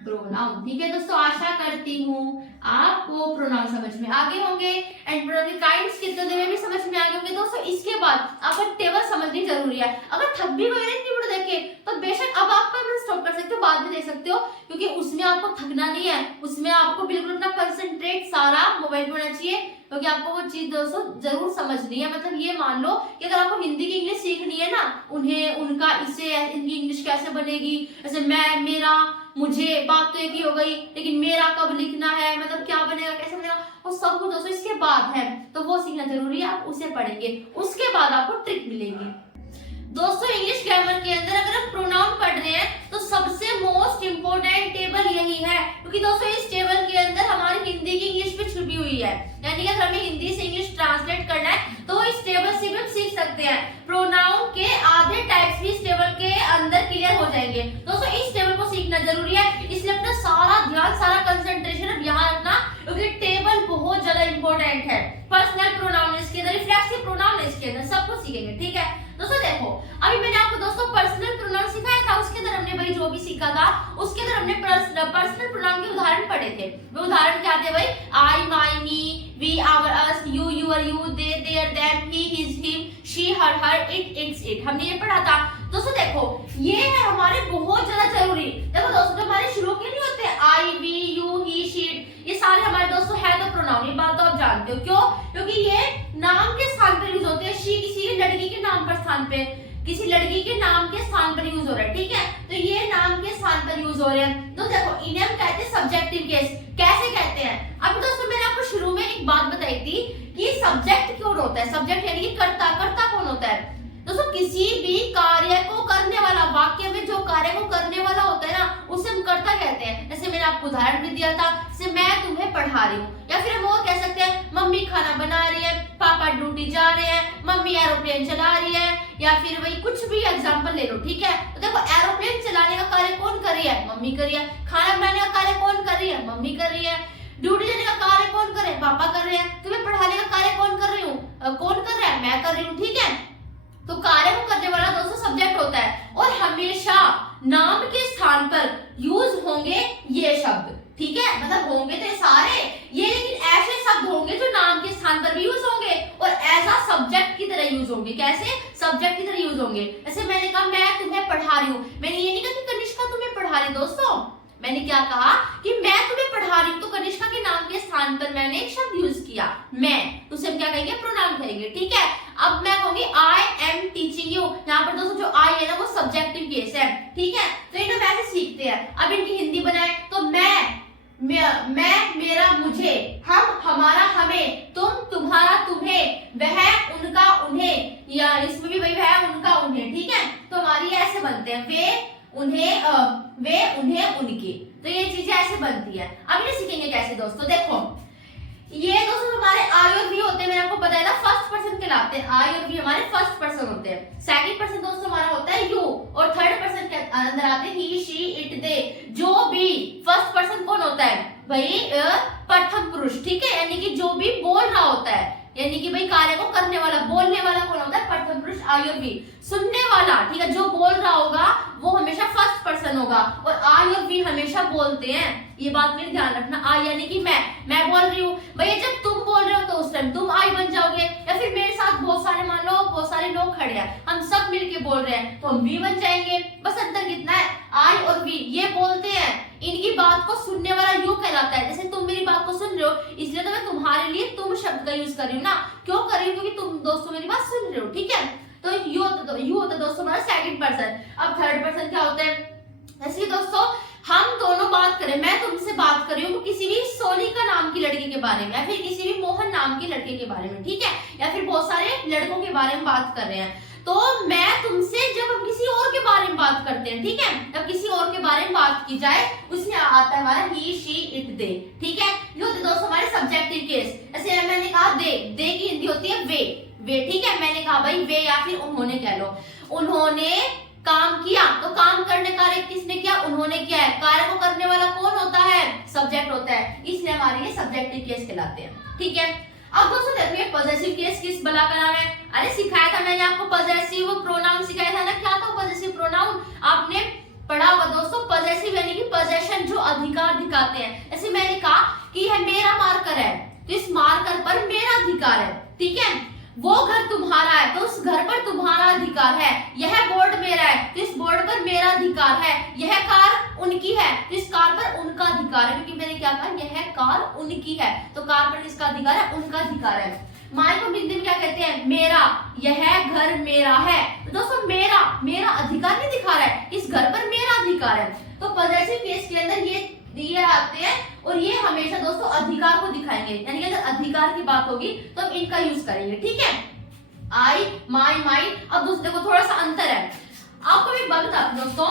प्रोनाउन। ठीक है दोस्तों, आशा करती हूँ आपको प्रोनाउन समझ में आ गए होंगे एंड प्रोनाउन के काइंड्स कितने में भी समझ में आ गए होंगे। दोस्तों इसके बाद आपको टेबल समझनी जरूरी है। अगर थक भी गए इतनी वीडियो देखे तो बेशक अब आप स्टॉप कर सकते हो, बाद में देख सकते हो, क्योंकि उसमें आपको थकना नहीं है, उसमें आपको बिल्कुल अपना कंसंट्रेट सारा मोबाइल पे होना चाहिए, क्योंकि आपको वो चीज दोस्तों जरूर समझनी है। मतलब ये मान लो कि अगर आपको हिंदी की इंग्लिश सीखनी है ना, उन्हें उनका इससे इनकी इंग्लिश कैसे बनेगी, जैसे मैं, मेरा, मुझे, बात तो एक ही हो गई, लेकिन मेरा कब लिखना है, मतलब क्या बनेगा, कैसे बनेगा, वो सब कुछ दोस्तों इसके बाद है, तो वो सीखना जरूरी है। आप उसे पढ़ेंगे, उसके बाद आपको ट्रिक मिलेगी। दोस्तों इंग्लिश ग्रामर के अंदर अगर हम प्रोनाउन पढ़ रहे हैं तो सबसे मोस्ट इंपोर्टेंट टेबल यही है, क्योंकि दोस्तों इस टेबल के अंदर हमारी हिंदी की इंग्लिश भी छुपी हुई है। यानी कि अगर हमें हिंदी से इंग्लिश ट्रांसलेट करना है तो इस टेबल से भी हम सीख सकते हैं। प्रोनाउन के आधे टाइप्स भी इस टेबल के अंदर क्लियर हो जाएंगे। दोस्तों इस टेबल को सीखना जरूरी है, इसलिए अपना सारा ध्यान, सारा कंसंट्रेशन अब यहाँ रखना, क्योंकि टेबल बहुत ज्यादा इंपॉर्टेंट है। पर्सनल प्रोनाउन इसके अंदर, रिफ्लेक्सिव प्रोनाउन इसके अंदर, सब कुछ सीखेंगे। ठीक है दोस्तों, देखो अभी मैंने आपको दोस्तों पर्सनल प्रोनाउन सिखाया था, उसके अंदर हमने भाई जो भी सीखा था उसके अंदर हमने पर्सनल प्रोनाउन के उदाहरण पढ़े थे। वो उदाहरण क्या थे भाई, I, my, me, we, our, us, you, your, you, they, their, them, he, his, him, she, her, it, its, it, हमने ये पढ़ा था। दोस्तों देखो ये है हमारे बहुत ज्यादा जरूरी। देखो दोस्तों जो हमारे शुरू के नहीं होते आई, वी, यू, ही, शी, ये सारे हमारे दोस्तों है तो प्रोनाउन, ये बात तो आप जानते हो। क्यों? क्योंकि ये नाम के स्थान पर यूज होते हैं। शी किसी लड़की के नाम पर स्थान पे, किसी लड़की के नाम के स्थान पर यूज हो रहा है। ठीक है, तो ये नाम के स्थान पर यूज हो रहे हैं। तो देखो इन्हें हम कहते हैं सब्जेक्टिव केस। कैसे कहते हैं? अब दोस्तों मैंने आपको शुरू में एक बात बताई थी कि सब्जेक्ट कौन होता है। सब्जेक्ट यानी कि कर्ता। कर्ता कौन होता है दोस्तों? किसी भी कार्य को करने वाला, वाक्य में जो कार्य को करने वाला होता है ना, उसे हम कर्ता कहते हैं। जैसे मैंने आपको उदाहरण भी दिया था, जैसे मैं तुम्हें पढ़ा रही हूँ, या फिर हम और कह सकते हैं मम्मी खाना बना रही है, मम्मी एरोप्लेन चला रही है, या फिर वही कुछ भी एग्जांपल ले लो, ठीक है। तो देखो एरोप्लेन चलाने का कार्य कौन कर रही है, मम्मी कर रही है। खाना बनाने का कार्य कौन कर रही है, मम्मी कर रही है। ड्यूटी जाने का कार्य कौन कर रहे हैं, पापा कर रहे हैं। तुम्हें पढ़ाने का कार्य कौन कर रही हूँ, कौन कर रहा है, मैं कर रही हूँ, ठीक है। तो कार्य को करने वाला दोस्तों सब्जेक्ट होता है, और हमेशा नाम के स्थान पर यूज होंगे ये शब्द, ठीक है। मतलब होंगे तो सारे ये, लेकिन ऐसे शब्द होंगे जो नाम के स्थान पर भी यूज होंगे और ऐसा सब्जेक्ट की तरह यूज होंगे। कैसे, सब्जेक्ट की तरह यूज होंगे। जैसे मैंने कहा मैं तुम्हें पढ़ा रही हूँ, मैंने ये नहीं कहा कि कनिष्का तुम्हें पढ़ा रही। दोस्तों मैंने क्या कहा कि मैं तुम्हें पढ़ा रही हूँ, तो कनिष्का के नाम के स्थान पर मैंने एक शब्द यूज किया, मैं, तो उसे हम क्या कहेंगे, प्रोनाउन कहेंगे, ठीक है। अब मैं कहूंगी आई एम टीचिंग यू। यहाँ पर दोस्तों जो आई है ना वो सब्जेक्टिव केस है, ठीक है। तो इन्हें वैसे सीखते हैं। अब इनकी हिंदी बनाए तो मैं मेरा मुझे, हम हमारा हमें, तुम तुम्हारा तुम्हें, वह उनका उन्हें, या इसमें भी वही वह उनका उन्हें, ठीक है। तो हमारी ऐसे बनते हैं, वे उन्हें उनके। तो ये चीजें ऐसे बनती है। अब इन्हें सीखेंगे कैसे दोस्तों, देखो ये दोस्तों हमारे आई और वी होते हैं, मैंने आपको बताया था फर्स्ट पर्सन कहलाते हैं। आई और वी हमारे फर्स्ट पर्सन होते हैं। सेकंड पर्सन दोस्तों हमारा होता है यू, और थर्ड पर्सन के अंदर आते हैं ही, शी, इट, दे। जो भी फर्स्ट पर्सन कौन होता है भाई, प्रथम पुरुष, ठीक है। यानी कि जो भी बोल रहा होता है, यानी कि भाई कार्य को करने वाला, बोलने वाला कौन होता है, प्रथम पुरुष आई और वी। सुनने वाला, ठीक है, जो बोल रहा होगा वो हमेशा फर्स्ट पर्सन होगा, और आई और वी हमेशा बोलते हैं। ये बात मेरे ध्यान रखना। आई यानी कि मैं बोल रही हूँ भैया, जब तुम बोल रहे हो तो उस टाइम तुम आई बन जाओगे, या फिर मेरे साथ बहुत सारे, मान लो बहुत सारे लोग खड़े हैं, हम सब मिलके बोल रहे हैं तो हम वी बन जाएंगे। बस अंतर कितना है, आई और वी ये बोलते हैं, इनकी बात को सुनने वाला यू कहलाता है। जैसे तुम मेरी बात को सुन रहे हो, इसलिए तो मैं तुम्हारे लिए तुम शब्द का यूज कर रही हूँ ना। क्यों कर रही हूँ, क्योंकि तुम दोस्तों मेरी बात सुन रहे हो, ठीक है। तो यू होता है दोस्तों हमारा सेकंड पर्सन। अब थर्ड पर्सन क्या होता है, ऐसे दोस्तों हम दोनों बात करें, मैं तुमसे बात कर रही हूँ किसी भी सोनिका नाम की लड़की के बारे में, या फिर किसी भी मोहन नाम के लड़के के बारे में, ठीक है, या फिर बहुत सारे लड़कों के बारे में बात कर रहे हैं। तो मैं तुमसे, जब हम किसी और के बारे में बात करते हैं, ठीक है, जब किसी और के बारे में बात की जाए उसमें आता है हमारा ही, शी, इट, दे, ठीक है। ये होते दोस्तों हमारे सब्जेक्टिव केस। जैसे मैंने कहा दे की हिंदी होती है वे, ठीक है। मैंने कहा भाई वे, या फिर उन्होंने कह लो, उन्होंने काम किया, तो काम करने कार्य किसने किया, उन्होंने किया है। कार्य को करने वाला कौन होता है, सब्जेक्ट होता है, इसलिए हमारे ये सब्जेक्टिव केस कहलाते हैं, ठीक है। अब दोस्तों देखिए पॉजेसिव केस किस बला का नाम है। अरे सिखाया था मैंने आपको पॉजेसिव प्रोनाउन सिखाया था ना, क्या था पॉजेसिव प्रोनाउन, आपने पढ़ा होगा दोस्तों। पॉजेसिव यानी कि पोजेशन, जो अधिकार दिखाते हैं। जैसे मैंने कहा कि यह मेरा मार्कर है, तो इस मार्कर पर मेरा अधिकार है, ठीक है। वो घर तुम्हारा है, तो उस घर पर तुम्हारा अधिकार है। यह बोर्ड मेरा है, तो इस बोर्ड पर मेरा अधिकार है। यह कार उनकी है, तो इस कार पर उनका अधिकार है, क्योंकि मैंने क्या कहा, यह कार उनकी है, तो कार पर किसका अधिकार है, उनका अधिकार है। माई को हिंदी में क्या कहते हैं, मेरा, यह घर मेरा है। तो दोस्तों मेरा अधिकार नहीं दिखा रहा है, इस घर पर मेरा अधिकार है। तो पॉजेसिव केस के अंदर ये आते हैं, और ये हमेशा दोस्तों अधिकार को दिखाएंगे, यानी कि अगर अधिकार की बात होगी तो हम इनका यूज करेंगे, ठीक है। आई, माई। अब दोस्तों देखो थोड़ा सा अंतर है, आपको एक बात बता दूं दोस्तों,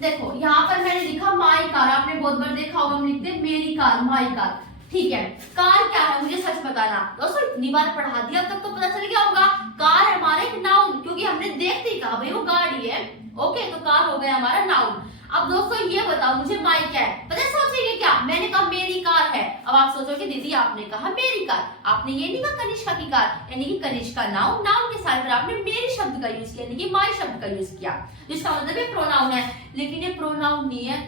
देखो यहाँ पर मैंने लिखा माई कार, आपने बहुत बार देखा होगा हम लिखते हैं मेरी कार, माई कार, ठीक है। कार क्या है मुझे सच बताना दोस्तों, इतनी बार पढ़ा दिया, अब तक तो पता चल गया होगा। कार हमारा एक नाउन, क्योंकि हमने देखते ही कहा भाई वो गाड़ी है, ओके, तो कार हो गया हमारा नाउन। अब दोस्तों ये बताओ मुझे माई क्या है, पता सोचेंगे क्या, मैंने कहा मेरी कार है। अब आप सोचोगे दीदी आपने कहा मेरी कार, आपने ये नहीं कहा कनिष्का की कार, यानी कि कनिष्का नाउन के साथ आपने मेरी शब्द का यूज किया, यानी कि माई शब्द का यूज किया, जिसका मतलब ये प्रोनाउन है। लेकिन ये प्रोनाउन नहीं है,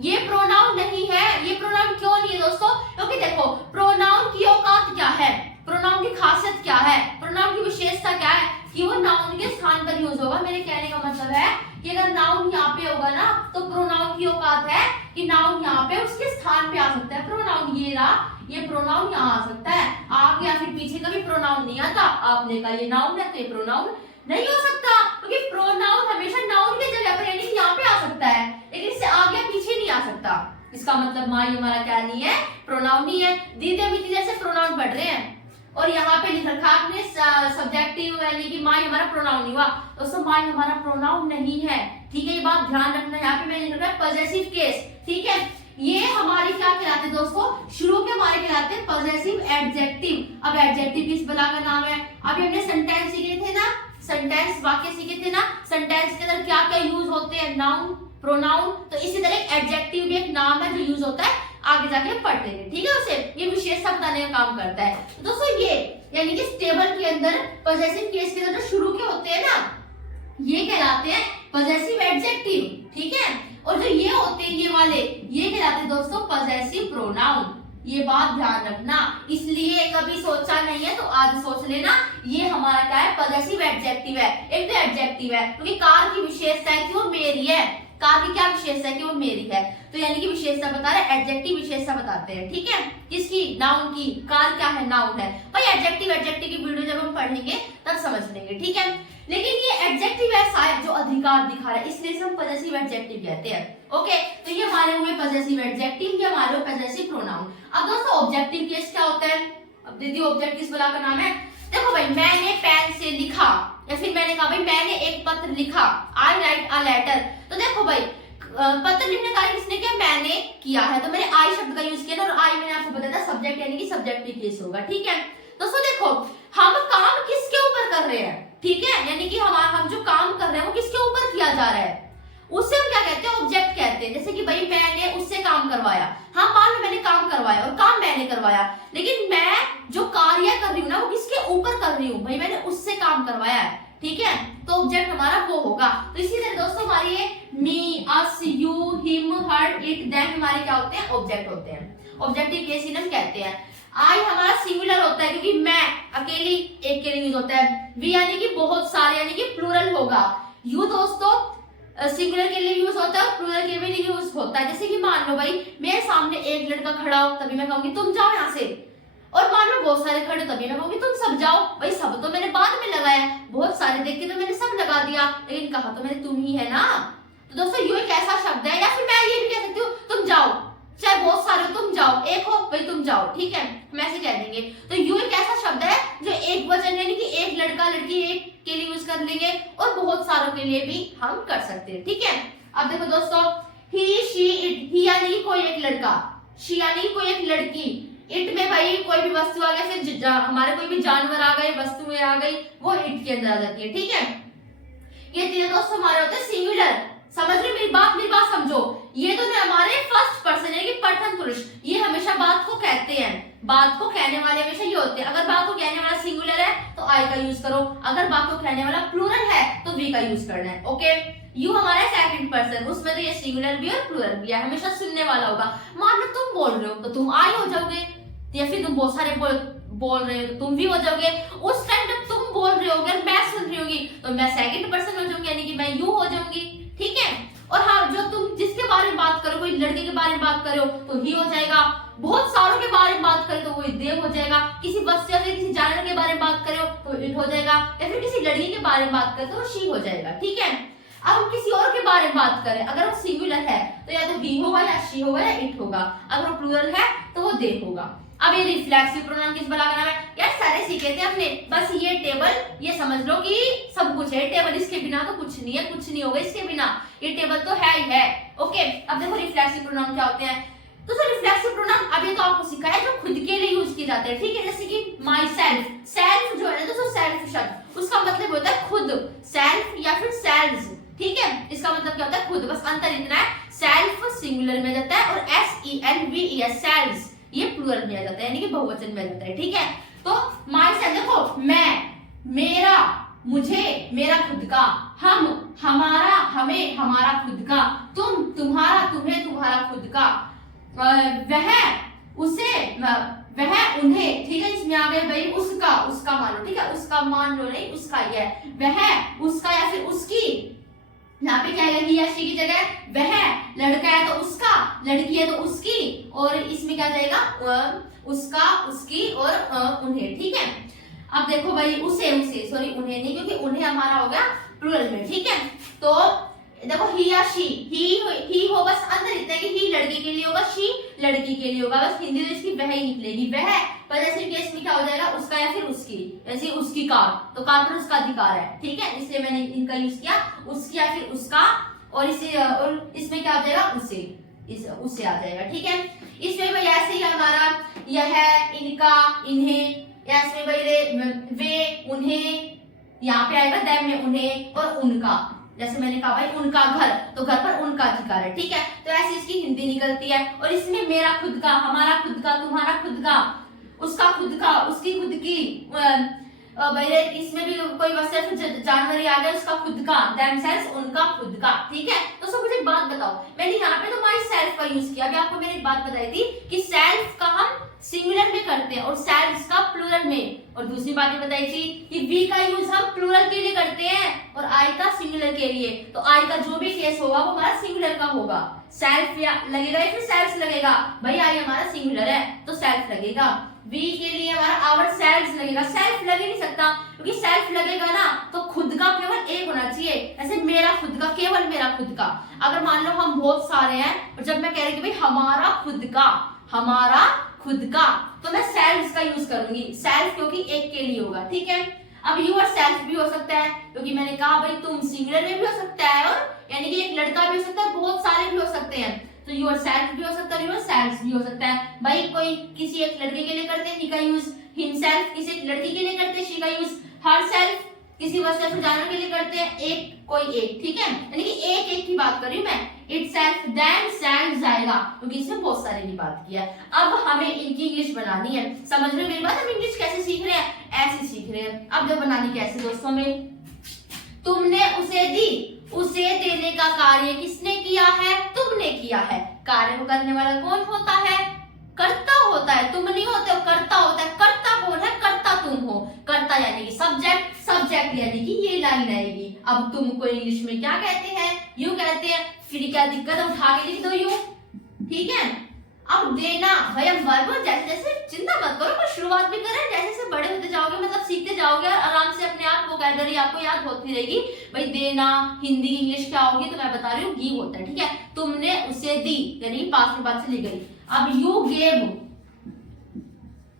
ये प्रोनाउन नहीं है। ये प्रोनाउन क्यों नहीं है दोस्तों, क्योंकि देखो प्रोनाउन की औकात क्या है, प्रोनाउन की खासियत क्या है, प्रोनाउन की विशेषता क्या है, कि वो नाउन के स्थान पर यूज होगा। मेरे कहने का मतलब है कि अगर नाउन यहाँ पे होगा ना, तो प्रोनाउन की औकात है कि नाउन यहाँ पे उसके स्थान पे आ सकता है। प्रोनाउन ये रहा, ये प्रोनाउन यहाँ आ सकता है, आगे या फिर पीछे कभी प्रोनाउन नहीं आता। आपने कहा ये नाउन है, तो ये प्रोनाउन नहीं हो सकता, क्योंकि प्रोनाउन हमेशा नाउन की जगह पर यानी कि यहाँ पे आ सकता है, लेकिन इससे आगे पीछे नहीं आ सकता। इसका मतलब माई हमारा क्या नहीं है, प्रोनाउन नहीं है। दीदी अभी जैसे प्रोनाउन पढ़ रहे हैं, और यहाँ पे लिख रखा आपने सब्जेक्टिव, यानी कि माई हमारा प्रोनाउन नहीं हुआ, दोस्तों माई हमारा प्रोनाउन नहीं है, ठीक है। ये बात ध्यान रखना। यहाँ पे मैंने लिखा है पॉजेसिव केस, ठीक है। ये हमारे क्या कहलाते हैं दोस्तों, शुरू के हमारे कहलाते हैं पॉजेसिव एडजेक्टिव। अब एडजेक्टिव किस बला का नाम है? अभी हमने सेंटेंस सीखे थे ना, सेंटेंस वाक्य सीखे थे ना, सेंटेंस के अंदर क्या क्या यूज होते हैं, नाउन प्रोनाउन। तो इसी तरह एडजेक्टिव भी एक नाम है जो यूज होता है, आगे जाके पढ़ लेंगे, ठीक है। उसे ये विशेषता बताने का काम करता है। तो दोस्तों ये यानी कि टेबल के अंदर पॉजेसिव केस के अंदर जो शुरू के होते हैं ना, ये कहलाते हैं पॉजेसिव एडजेक्टिव, ठीक है। और जो ये होते हैं ये वाले, ये कहलाते हैं दोस्तों पॉजेसिव प्रोनाउन। ये बात ध्यान रखना, इसलिए कभी सोचा नहीं है तो आज सोच लेना, ये हमारा क्या है, पॉजेसिव एडजेक्टिव है। एक तो एडजेक्टिव है क्योंकि कार की विशेषता है कि वो मेरी है, कार की क्या विशेषता है कि वो मेरी है, तो यानी कि विशेषता बता रहे, एडजेक्टिव विशेषता बताते हैं, ठीक है। किसकी? नाउन की। कार क्या है? नाउन है भाई। एडजेक्टिव की वीडियो जब हम पढ़ेंगे तब समझ लेंगे, ठीक है। लेकिन ये एडजेक्टिव ऐसा है जो अधिकार दिखा रहा है, इसलिए हम पॉजेसिव एडजेक्टिव कहते हैं, ओके। तो ये हमारे हुए पॉजेसिव एडजेक्टिव, ये हमारे हुए पॉजेसिव प्रोनाउन। अब दोस्तों ऑब्जेक्टिव केस क्या होता है? अब दीदी ऑब्जेक्ट किस बला का नाम है? देखो भाई, मैंने पेन से लिखा, या फिर मैंने कहा भाई मैंने एक पत्र लिखा, आई राइट अ लेटर। तो देखो भाई, पत्र लिखने का कार्य किसने किया? मैंने किया है, तो मैंने आई शब्द का यूज किया ना, और आई मैंने आपको बताया था सब्जेक्ट यानी कि सब्जेक्टिव केस होगा, ठीक है। दोस्तों देखो, हम काम किसके ऊपर कर रहे हैं, ठीक है, यानी कि हम जो काम कर रहे हैं वो किसके ऊपर किया जा रहा है, उससे हम क्या कहते हैं? ऑब्जेक्ट कहते हैं। जैसे कि भाई मैंने उससे काम करवाया, हाँ मान लो मैंने काम करवाया और काम मैंने करवाया, लेकिन मैं जो कार्य कर रही हूँ ना वो किसके ऊपर कर रही हूँ? भाई मैंने उससे काम करवाया है, ठीक है, तो ऑब्जेक्ट हमारा वो होगा। तो इसी तरह दोस्तों हमारी ये me, us, you, him, her, it, them हमारे क्या होते हैं? ऑब्जेक्ट होते हैं। ऑब्जेक्टिव केस इन्हें कहते हैं। आई हमारा सिंगुलर होता है क्योंकि मैं अकेली, एक के लिए यूज होता है। वी यानी कि बहुत सारे, यानी कि प्लूरल होगा। यू दोस्तों सिंगुलर के लिए यूज होता है और प्लूरल के लिए यूज होता है। जैसे कि मान लो भाई मेरे सामने एक लड़का खड़ा हो, तभी मैं कहूंगी तुम जाओ यहाँ से, और मान लो बहुत सारे खड़े, तभी मैं कहूंगी तुम सब जाओ। भाई सब तो मैंने बाद में लगाया, बहुत सारे देख के तो मैंने सब लगा दिया, लेकिन कहा तो मैंने तुम ही है ना। तो दोस्तों यू एक ऐसा शब्द है, या फिर मैं ये भी कह सकती हूँ तुम जाओ, चाहे बहुत सारे हो तुम जाओ, एक हो भाई तुम जाओ, ठीक है, हम ऐसे कह देंगे। तो यू एक ऐसा शब्द है जो एक वचन यानी कि एक लड़का लड़की एक के लिए यूज कर लेंगे, और बहुत सारों के लिए भी हम कर सकते हैं, ठीक है। अब देखो दोस्तों, ही, शी, इट। ही यानी कि कोई एक लड़का, शी यानी कि कोई एक लड़की, इट में भाई कोई भी वस्तु आ गई, फिर हमारे कोई भी जानवर आ गए, वस्तुएं आ गई, वो इट के अंदर आ जाती है, ठीक है। ये तीनों दोस्तों हमारे होते हैं सिंगुलर। समझ रहे मेरी बात समझो। ये तो हमारे फर्स्ट पर्सन यानी कि प्रथम पुरुष, ये हमेशा बात को कहते हैं, बात को कहने वाले हमेशा ये होते हैं। अगर बात को कहने वाला सिंगुलर है तो आई का यूज करो, अगर बात को कहने वाला प्लूरल है तो वी का यूज करना है, ओके। यू हमारा सेकंड पर्सन, उसमें तो ये सिंगुलर भी और प्लूरल भी है, हमेशा सुनने वाला होगा। मान लो तुम बोल रहे हो तो तुम आई हो जाओगे, या फिर तुम बहुत सारे बोल रहे हो तो तुम भी हो जाओगे। उस टाइम जब तुम बोल रहे होगे और मैं सुन रही होगी तो मैं सेकंड पर्सन हो जाऊंगी, यानी कि मैं यू हो जाऊंगी, ठीक है। और हाँ, जो तुम जिसके बारे में बात करो, कोई लड़के के बारे में बात करो तो ही हो जाएगा, बहुत सारों के बारे में बात करें तो वो दे हो जाएगा, किसी वस्तु या फिर किसी जानवर के बारे में बात करो तो इट हो जाएगा, या फिर किसी लड़की के बारे में बात करें तो वो शी हो जाएगा, ठीक है। अब हम किसी और के बारे में बात करें, अगर वो सिंगुलर है तो या तो वी होगा या शी होगा या इट होगा, अगर वो प्लूरल है तो वो दे होगा। अब ये रिफ्लेक्सिव प्रोनाउन किस बला का नाम है? यार सारे सीखे थे हमने, बस ये टेबल ये समझ लो कि सब कुछ है टेबल, इसके बिना तो कुछ नहीं है, कुछ नहीं होगा इसके बिना, ये टेबल तो है ही है, ओके। अब देखो रिफ्लेक्सिव प्रोनाउन क्या होते हैं। तो सर रिफ्लेक्सिव प्रोनाउन अभी तो आपको सिखाया जो खुद के लिए यूज किए जाते हैं, ठीक है। जैसे कि माई सेल्फ, सेल्फ जो है ना दोस्तों, सेल्फ शब्द उसका मतलब होता है खुद, सेल्फ या फिर सेल्व्स, ठीक है, इसका मतलब क्या होता है खुद, बस अंतर इतना है, सेल्फ सिंगुलर में जाता है और SELVES सेल्व्स ये प्लूरल में आ जाता है, यानी कि बहुवचन में आ जाता है, ठीक है। तो माई सेल्फ देखो, मैं, मेरा, मुझे, मेरा खुद का, हम, हमारा, हमें, हमारा खुद का, तुम, तुम्हारा, तुम्हें, तुम्हारा खुद का, वह, उसे, वह, उन्हें, ठीक है। इसमें आ गए भाई उसका, उसका मान लो, ठीक है, उसका मान लो नहीं, उसका ही है, वह, उसका या फिर उसकी, यहाँ पे क्या है ही या शी की जगह वह, लड़का है तो उसका, लड़की है तो उसकी, और इसमें क्या जाएगा उसका, उसकी और उन्हें, ठीक है। अब देखो भाई उसे, उसे सॉरी उन्हें नहीं, क्योंकि उन्हें हमारा हो गया प्लूरल में, ठीक है। तो देखो ही या शी, ही हो, बस अंदर इतना है कि ही लड़के के लिए होगा, शी लड़की के लिए होगा, बस हिंदी में इसकी वह ही निकलेगी, वह। पर जैसे केस में क्या हो जाएगा उसका या फिर उसकी, जैसे उसकी कार, तो कार पर उसका अधिकार है, ठीक है, इसलिए मैंने इनका यूज किया, उसकी या फिर उसका, और इसे और इसमें क्या हो जाएगा उसे, इस उससे आ जाएगा, ठीक है। इसमें भाई ऐसे ही हमारा यह, इनका, इन्हें, ऐसे भाई वे, उन्हें, यहाँ पे आएगा देम में उन्हें और उनका। जैसे मैंने कहा भाई उनका घर, तो घर पर उनका अधिकार है, ठीक है। तो ऐसी इसकी हिंदी निकलती है। और इसमें मेरा खुद का, हमारा खुद का, तुम्हारा खुद का, उसका खुद का, उसकी खुद की, भाई इसमें भी कोई सिर्फ जानवर ही आ गया, उसका खुद का, themselves, उनका खुद का, ठीक है। तो सब मुझे एक बात बताओ, मैंने यहाँ पे तो माई सेल्फ का यूज किया। अभी आपको मैंने एक बात बताई थी कि सेल्फ का हम सिंगुलर में करते हैं और सेल्फ्स का प्लूरल में। और दूसरी बात ये बताई थी कि वी का यूज हम प्लूरल के लिए करते हैं और आई का सिंगुलर के लिए। तो आई का जो भी केस होगा वो हमारा सिंगुलर का होगा। सेल्फ या लगेगा या फिर सेल्फ्स लगेगा, भाई आई हमारा सिंगुलर है तो सेल्फ लगेगा। वी के लिए हमारा आवर सेल्फ्स लगेगा, सेल्फ लग ही नहीं सकता क्योंकि सेल्फ लगेगा ना तो खुद का केवल एक होना चाहिए। ऐसे मेरा खुद का, केवल मेरा खुद का। अगर मान लो हम बहुत सारे हैं और जब मैं कह रही कि भाई हमारा खुद का, हमारा खुद का, तो मैं सेल्फ्स का यूज करूंगी, सेल्फ क्योंकि एक के लिए होगा, ठीक है। अब यूर सेल्फ भी हो सकता है क्योंकि मैंने कहा भाई तुम सिंगुलर में भी हो सकता है और यानी कि एक लड़का भी हो सकता है, बहुत सारे भी हो सकते हैं। तो यूर सेल्फ भी हो सकता है, यूर सेल्फ्स भी हो सकता है। भाई कोई किसी एक लड़के के लिए करते हैं ही का यूज हिमसेल्फ, किसी एक लड़की के लिए करते हैं शी का यूज हरसेल्फ, किसी वस्तु या जानवर के लिए करते हैं एक, कोई एक, ठीक है। यानी कि एक एक की बात कर रही हूं मैं, इटसेल्फ, देमसेल्व्स आएगा क्योंकि इसमें बहुत सारे की बात किया। अब हमें इनकी इंग्लिश बनानी है, समझ रहे हो मेरी बात। हम इंग्लिश कैसे सीख रहे हैं, ऐसे सीख रहे हैं। अब जब बनानी कैसे दोस्तों में, तुमने उसे दी, उसे देने का कार्य किसने किया है, तुमने किया है। कार्य को करने वाला कौन होता है, कर्ता होता है, तुम नहीं होते हो, कर्ता होता है। कर्ता कौन है, कर्ता तुम हो। कर्ता यानी कि सब्जेक्ट, सब्जेक्ट यानी कि ये लाइन आएगी। अब तुमको इंग्लिश में क्या कहते हैं, यू कहते हैं। फिर क्या दिक्कत है, उठा के लिख दो यू, ठीक है। अब देना भाई हम वर्ब जैसे जैसे चिंता मत करो, पर शुरुआत भी करें, जैसे जैसे बड़े होते जाओगे मतलब सीखते जाओगे और आराम से अपने आप वोकैबुलरी आपको याद होती रहेगी। भाई देना हिंदी इंग्लिश क्या होगी, तो मैं बता रही हूँ गिव होता है, ठीक है। तुमने उसे दी यानी पास में बात से ली गई। अब यू गेव,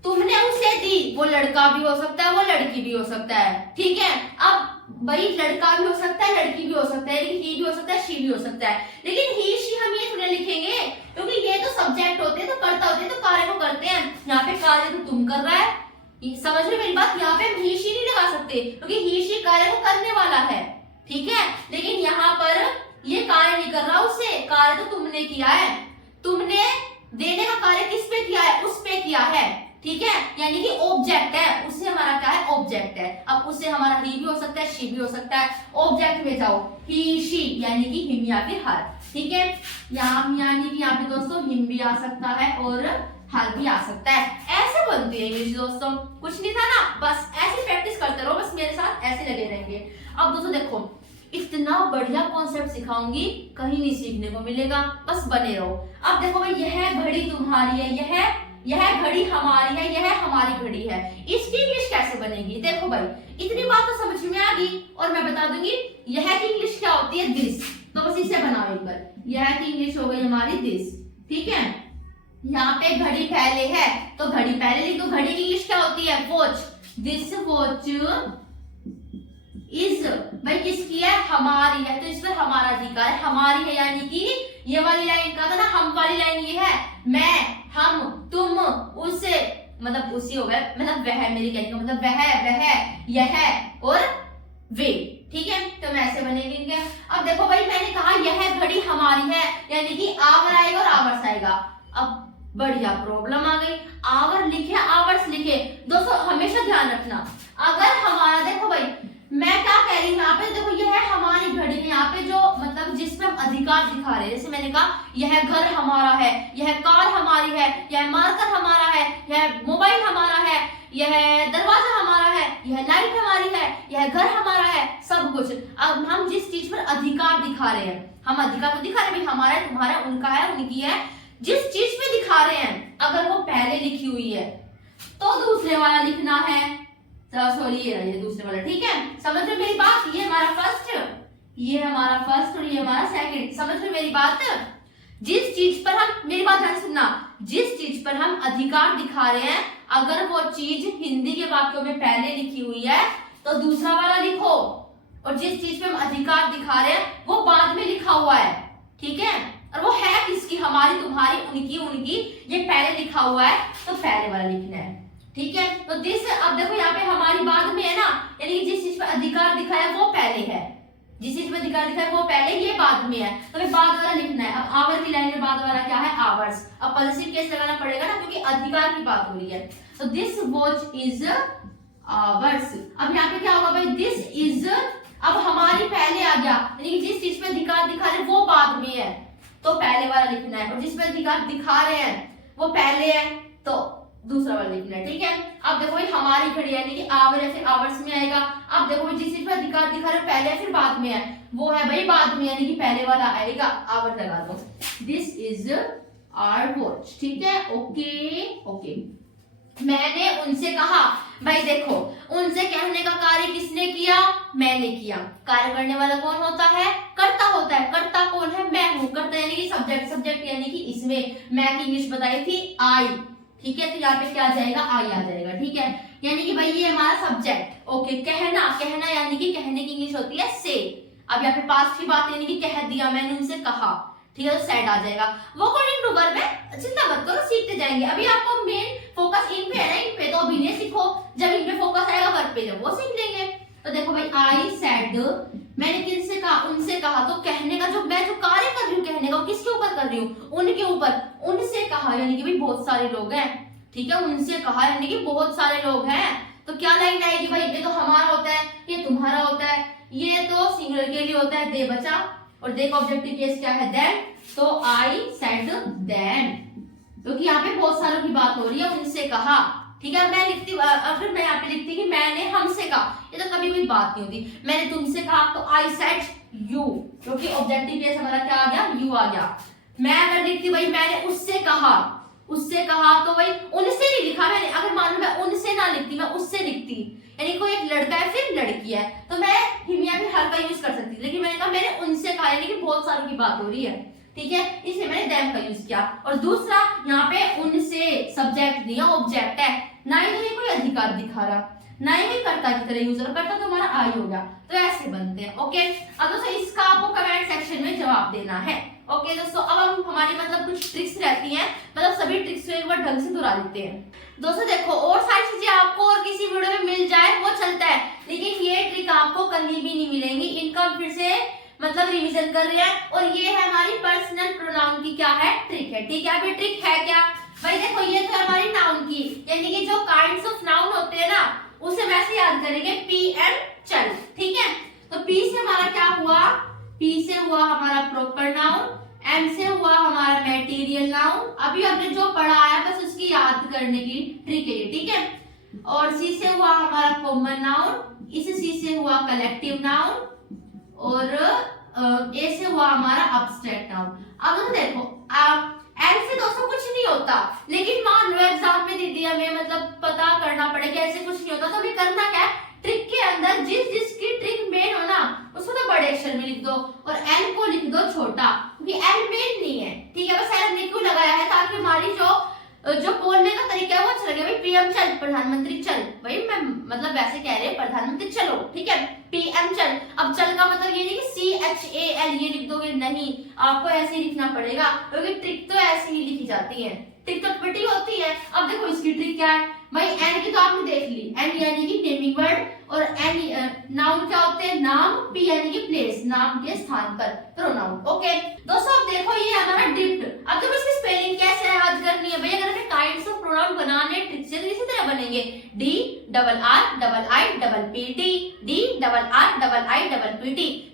तुमने उसे दी, वो लड़का भी हो सकता है, वो लड़की भी हो सकता है, ठीक है। अब भाई लड़का भी हो सकता है, लड़की भी हो सकता है, लेकिन ही भी हो सकता है, शी भी हो सकता है। लेकिन ही शी हम ये थोड़ा लिखेंगे क्योंकि ये तो सब्जेक्ट होते हैं, तो कर्ता होते हैं, तो कार्य को करते हैं। यहाँ पे कार्य तो तुम कर रहा है, समझ रहे मेरी बात। यहाँ पे हम ही शी नहीं लगा सकते क्योंकि ही शी कार्य को करने वाला है, ठीक है। लेकिन यहाँ पर ये कार्य नहीं कर रहा, उससे कार्य तो तुमने किया है। तुमने देने का कार्य किस पे किया है, उस पे किया है, ठीक है। यानी कि ऑब्जेक्ट है, उससे हमारा क्या है, ऑब्जेक्ट है। अब उससे हमारा ही भी हो सकता है, शी भी हो सकता है। ऑब्जेक्ट में जाओ, ही शी यानी कि हिम या फिर हर, ठीक है। यहाँ यानी कि यहाँ पे दोस्तों हिम भी आ सकता है और हर भी आ सकता है। ऐसे बनती है इंग्लिश दोस्तों, कुछ नहीं था ना, बस ऐसे प्रैक्टिस करते रहो, बस मेरे साथ ऐसे लगे रहेंगे। अब दोस्तों देखो इतना बढ़िया कॉन्सेप्ट सिखाऊंगी, कहीं नहीं सीखने को मिलेगा, बस बने रहो। अब देखो भाई यह घड़ी तुम्हारी है, यह घड़ी हमारी है, यह हमारी घड़ी है। इसकी इंग्लिश कैसे बनेगी, देखो भाई इतनी बात तो समझ में आ गई और मैं बता दूंगी यह की इंग्लिश क्या होती है, दिस। तो बस इसे बनाओ एक बार, यह की इंग्लिश हो गई हमारी दिस, ठीक है। यहाँ पे घड़ी पहले है तो घड़ी पहले लिख दो। घड़ी की इंग्लिश क्या होती है, वॉच। दिस वॉच इज भाई किसकी है, हमारी है, तो इस पर हमारा अधिकार है। हमारी है यानी कि ये वाली लाइन का था ना, हम वाली लाइन ये है, मैं, हम, तुम, उसे, मतलब उसी हो गया, मतलब वह, मेरी कहने का मतलब वह, यह और वे, ठीक है। तो मैं ऐसे बनेगी इनके। अब देखो भाई मैंने कहा यह घड़ी हमारी है यानी कि आवर आएगा और आवर्स आएगा। अब बढ़िया प्रॉब्लम आ गई, आवर लिखे आवर्स लिखे। दोस्तों हमेशा ध्यान रखना, अगर हमारा देखो भाई मैं क्या कह रही हूँ यहाँ पे, देखो यह है हमारी घड़ी में, यहाँ पे जो मतलब जिसमें हम अधिकार दिखा रहे हैं, जैसे मैंने कहा यह घर हमारा है, यह कार हमारी है, यह मार्कर हमारा है, यह मोबाइल हमारा है, यह दरवाजा हमारा है, यह लाइट हमारी है, यह घर हमारा है, सब कुछ। अब हम जिस चीज पर अधिकार दिखा रहे हैं, हम अधिकार तो दिखा रहे हैं, हमारा है, तुम्हारा, उनका है, उनकी है, जिस चीज पे दिखा रहे हैं अगर वो पहले लिखी हुई है तो दूसरे वाला लिखना है। सॉरी ये दूसरे वाला, ठीक है। समझ रहे मेरी बात, ये हमारा फर्स्ट, ये हमारा फर्स्ट और ये हमारा सेकंड। समझ रहे मेरी बात, जिस चीज पर हम, मेरी बात ध्यान सुनना, जिस चीज पर हम अधिकार दिखा रहे हैं अगर वो चीज हिंदी के वाक्यों में पहले लिखी हुई है तो दूसरा वाला लिखो, और जिस चीज पे हम अधिकार दिखा रहे हैं वो बाद में लिखा हुआ है, ठीक है। और वो है किसकी, हमारी, तुम्हारी, उनकी, उनकी, ये पहले लिखा हुआ है तो पहले वाला लिखना है, ठीक है। तो दिस, अब देखो यहाँ पे हमारी बाद में है ना, यानी कि जिस चीज पर अधिकार दिखा है वो पहले है, जिस चीज पर अधिकार दिखा है वो पहले, ये बाद में है, तो हमें बाद वाला लिखना है। अब आवर की लाइन में बाद वाला क्या है, आवर्स। अब पॉजिटिव केस लगाना पड़ेगा ना, क्योंकि अधिकार की बात हो रही है। तो दिस वॉच इज आवर्स। अब यहाँ पे क्या होगा भाई, दिस इज, अब हमारी पहले आ गया, यानी कि जिस चीज पे अधिकार दिखा रहे हैं वो बाद में है, तो पहले वाला लिखना है, और जिस पे अधिकार दिखा रहे हैं वो पहले है तो दूसरा वाला लिखना है, ठीक है। अब देखो ये हमारी घड़ी यानी कि आवर है, फिर आवर्स में आएगा। अब देखो जिस चीज पे अधिकार दिखा रहे हैं पहले है फिर बाद में है, वो है भाई बाद में, यानी कि पहले वाला आएगा, आवर लगा दो। दिस इज आवर वॉच, ठीक है, ओके ओके। मैंने उनसे कहा, भाई देखो उनसे कहने का कार्य किसने किया, मैंने किया। कार्य करने वाला कौन होता है, कर्ता होता है। कर्ता कौन है, मैं हूं। कर्ता यानी कि सब्जेक्ट, सब्जेक्ट यानी कि इसमें मैं की इंग्लिश बताई थी आई, ठीक है, तो यहाँ पे क्या आ जाएगा, आई आ जाएगा, ठीक है, यानी कि भाई ये हमारा सब्जेक्ट, ओके। कहना, कहना यानी कि कहने की इंग्लिश होती है से। अब यहाँ पे पास्ट की बात यानी कि कह दिया, मैंने उनसे कहा, ठीक है, तो सेड आ जाएगा। वो अकॉर्डिंग टू वर्ब है, चिंता मत करो, सीखते जाएंगे। अभी आपको मेन फोकस इन पे है ना, इन पे तो अभी नहीं सीखो, जब इन पे फोकस आएगा वर्ब पे जब वो सीख लेंगे। तो देखो भाई, आई सेड, मैंने किनसे कहा, उनसे कहा, तो कहने का जो मैं जो कार्य कर रही हूँ कहने का, किसके ऊपर कर रही हूँ, उनके ऊपर। उनसे कहा यानी कि भाई बहुत सारे लोग हैं, ठीक है, उनसे कहा यानी कि बहुत सारे लोग हैं। तो क्या लाइन आएगी भाई, ये तो हमारा होता है, ये तुम्हारा होता है, ये तो सिंगुलर के लिए होता है, दे बचा, और देखो ऑब्जेक्टिव केस क्या है, देन। तो आई सेड देन, क्योंकि यहाँ पे बहुत सारों की बात हो रही है, उनसे कहा, ठीक है। मैं लिखती, अगर मैं यहाँ पे लिखती कि मैंने हमसे कहा, ये तो कभी कोई बात नहीं होती। मैंने तुमसे कहा तो आई सेड यू, क्योंकि ऑब्जेक्टिव केस हमारा क्या आ गया, यू आ गया। मैं अगर लिखती भाई मैंने उससे कहा, उससे कहा तो भाई उनसे नहीं लिखा मैंने। अगर मान लो मैं उनसे ना लिखती, मैं उससे लिखती, यानी कोई एक लड़का है फिर लड़की है, तो मैं हिमिया भी हर का यूज कर सकती थी, लेकिन मैंने कहा मैंने उनसे कहा, यानी कि बहुत सारों की बात हो रही है, ठीक है, इसलिए मैंने देम का यूज किया। और दूसरा यहाँ पे उनसे सब्जेक्ट दिया, ऑब्जेक्ट है, ना ही तो ये कोई अधिकार दिखा रहा, ना ही कोई कर्ता की तरह यूज हो रहा, कर्ता तो हमारा आई हो गया। तो ऐसे बनते हैं, ओके। अब दोस्तों इसका आपको कमेंट सेक्शन में जवाब देना है, ओके दोस्तों। अब हम हमारी मतलब कुछ ट्रिक्स रहती हैं, मतलब सभी ट्रिक्स को एक बार ढंग से दोहरा लेते हैं। दोस्तों देखो, और सारी चीजें आपको और किसी वीडियो में मिल जाए वो चलता है, लेकिन ये ट्रिक आपको कहीं भी नहीं मिलेंगी। इनका फिर से मतलब रिवीजन कर रहे हैं, और ये है हमारी पर्सनल प्रोनाउन की क्या है, ट्रिक है, ठीक है। अभी ट्रिक है क्या भाई, देखो ये तो हमारी नाउन की, यानी कि जो काइंड्स ऑफ नाउन होते हैं ना, उसे वैसे याद करेंगे, पी एम चल, ठीक है। तो पी से हमारा क्या हुआ, पी से हुआ हमारा प्रॉपर नाउन, एम से हुआ हमारा मटेरियल नाउन। अभी हमने जो पढ़ा है बस उसकी याद करने की ट्रिक है ये, ठीक है। और सी से हुआ हमारा कॉमन नाउन, इस सी से हुआ कलेक्टिव नाउन, और ए से हुआ हमारा अब्स्ट्रैक्ट नाउन। अब देखो एम से दोस्तों कुछ नहीं होता, लेकिन मान लो एग्जाम में दीदी हमें मतलब पता करना पड़ेगा, ऐसे कुछ नहीं होता, तो हमें करना क्या है, ट्रिक के अंदर जिस जिसकी ट्रिक मेन हो ना उसको तो बड़े अक्षर में लिख दो, और एन को लिख दो छोटा, क्योंकि एन मेन नहीं है, ठीक है। बस एन क्यों लगाया है, ताकि हमारी जो बोलने का तरीका है वो अच्छा लगे। भाई पीएम चल, प्रधानमंत्री चल, भाई मैं मतलब वैसे कह रहे हैं प्रधानमंत्री चलो, ठीक है, पीएम चल। अब चल का मतलब ये नहीं कि CHAL ये लिख दोगे, नहीं, आपको ऐसे ही लिखना पड़ेगा, क्योंकि ट्रिक तो ऐसे ही लिखी जाती है, ट्रिक तो ट्विटी होती है। अब देखो इसकी ट्रिक क्या है भाई, एन की तो आपने देख ली, एन यानी कि नेमिंग वर्ड, और एन नाउन क्या होते हैं, नाम, पी यानी कि प्लेस, नाम के स्थान पर, प्रोनाउन, ओके दोस्तों। अब देखो ये हमारा डिप्ट, अब देखो इसकी स्पेलिंग कैसे याद करनी है भाई, अगर हमें काइंड्स ऑफ प्रोनाउन बनाने ट्रिक से, तो इसी तरह बनेंगे, DRRIPT, DRRIPT,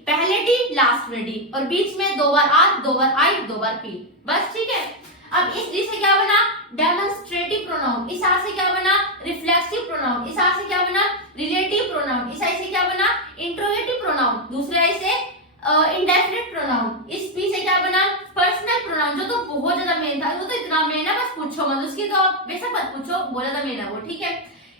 पहले डी लास्ट में डी, और बीच में 2 बार आर 2 बार आई 2 बार पी, बस, ठीक है। अब इस डी से क्या बना, डेमोन्स्ट्रेटिव प्रोनाउन, इस आ से क्या बना, रिफ्लेक्सिव प्रोनाउन, इस आ से क्या बना, रिलेटिव प्रोनाउन, इस आई से क्या बना, इंट्रोगेटिव प्रोनाउन, दूसरे आई से इंडेफिनिट प्रोनाउन, इस पी से क्या बना, पर्सनल प्रोनाउन, जो तो बहुत ज्यादा मेन था, वो तो इतना मेन है बस पूछो मत, उसकी तो आप बेशक मत पूछो, बहुत ज्यादा मेन है वो, ठीक है।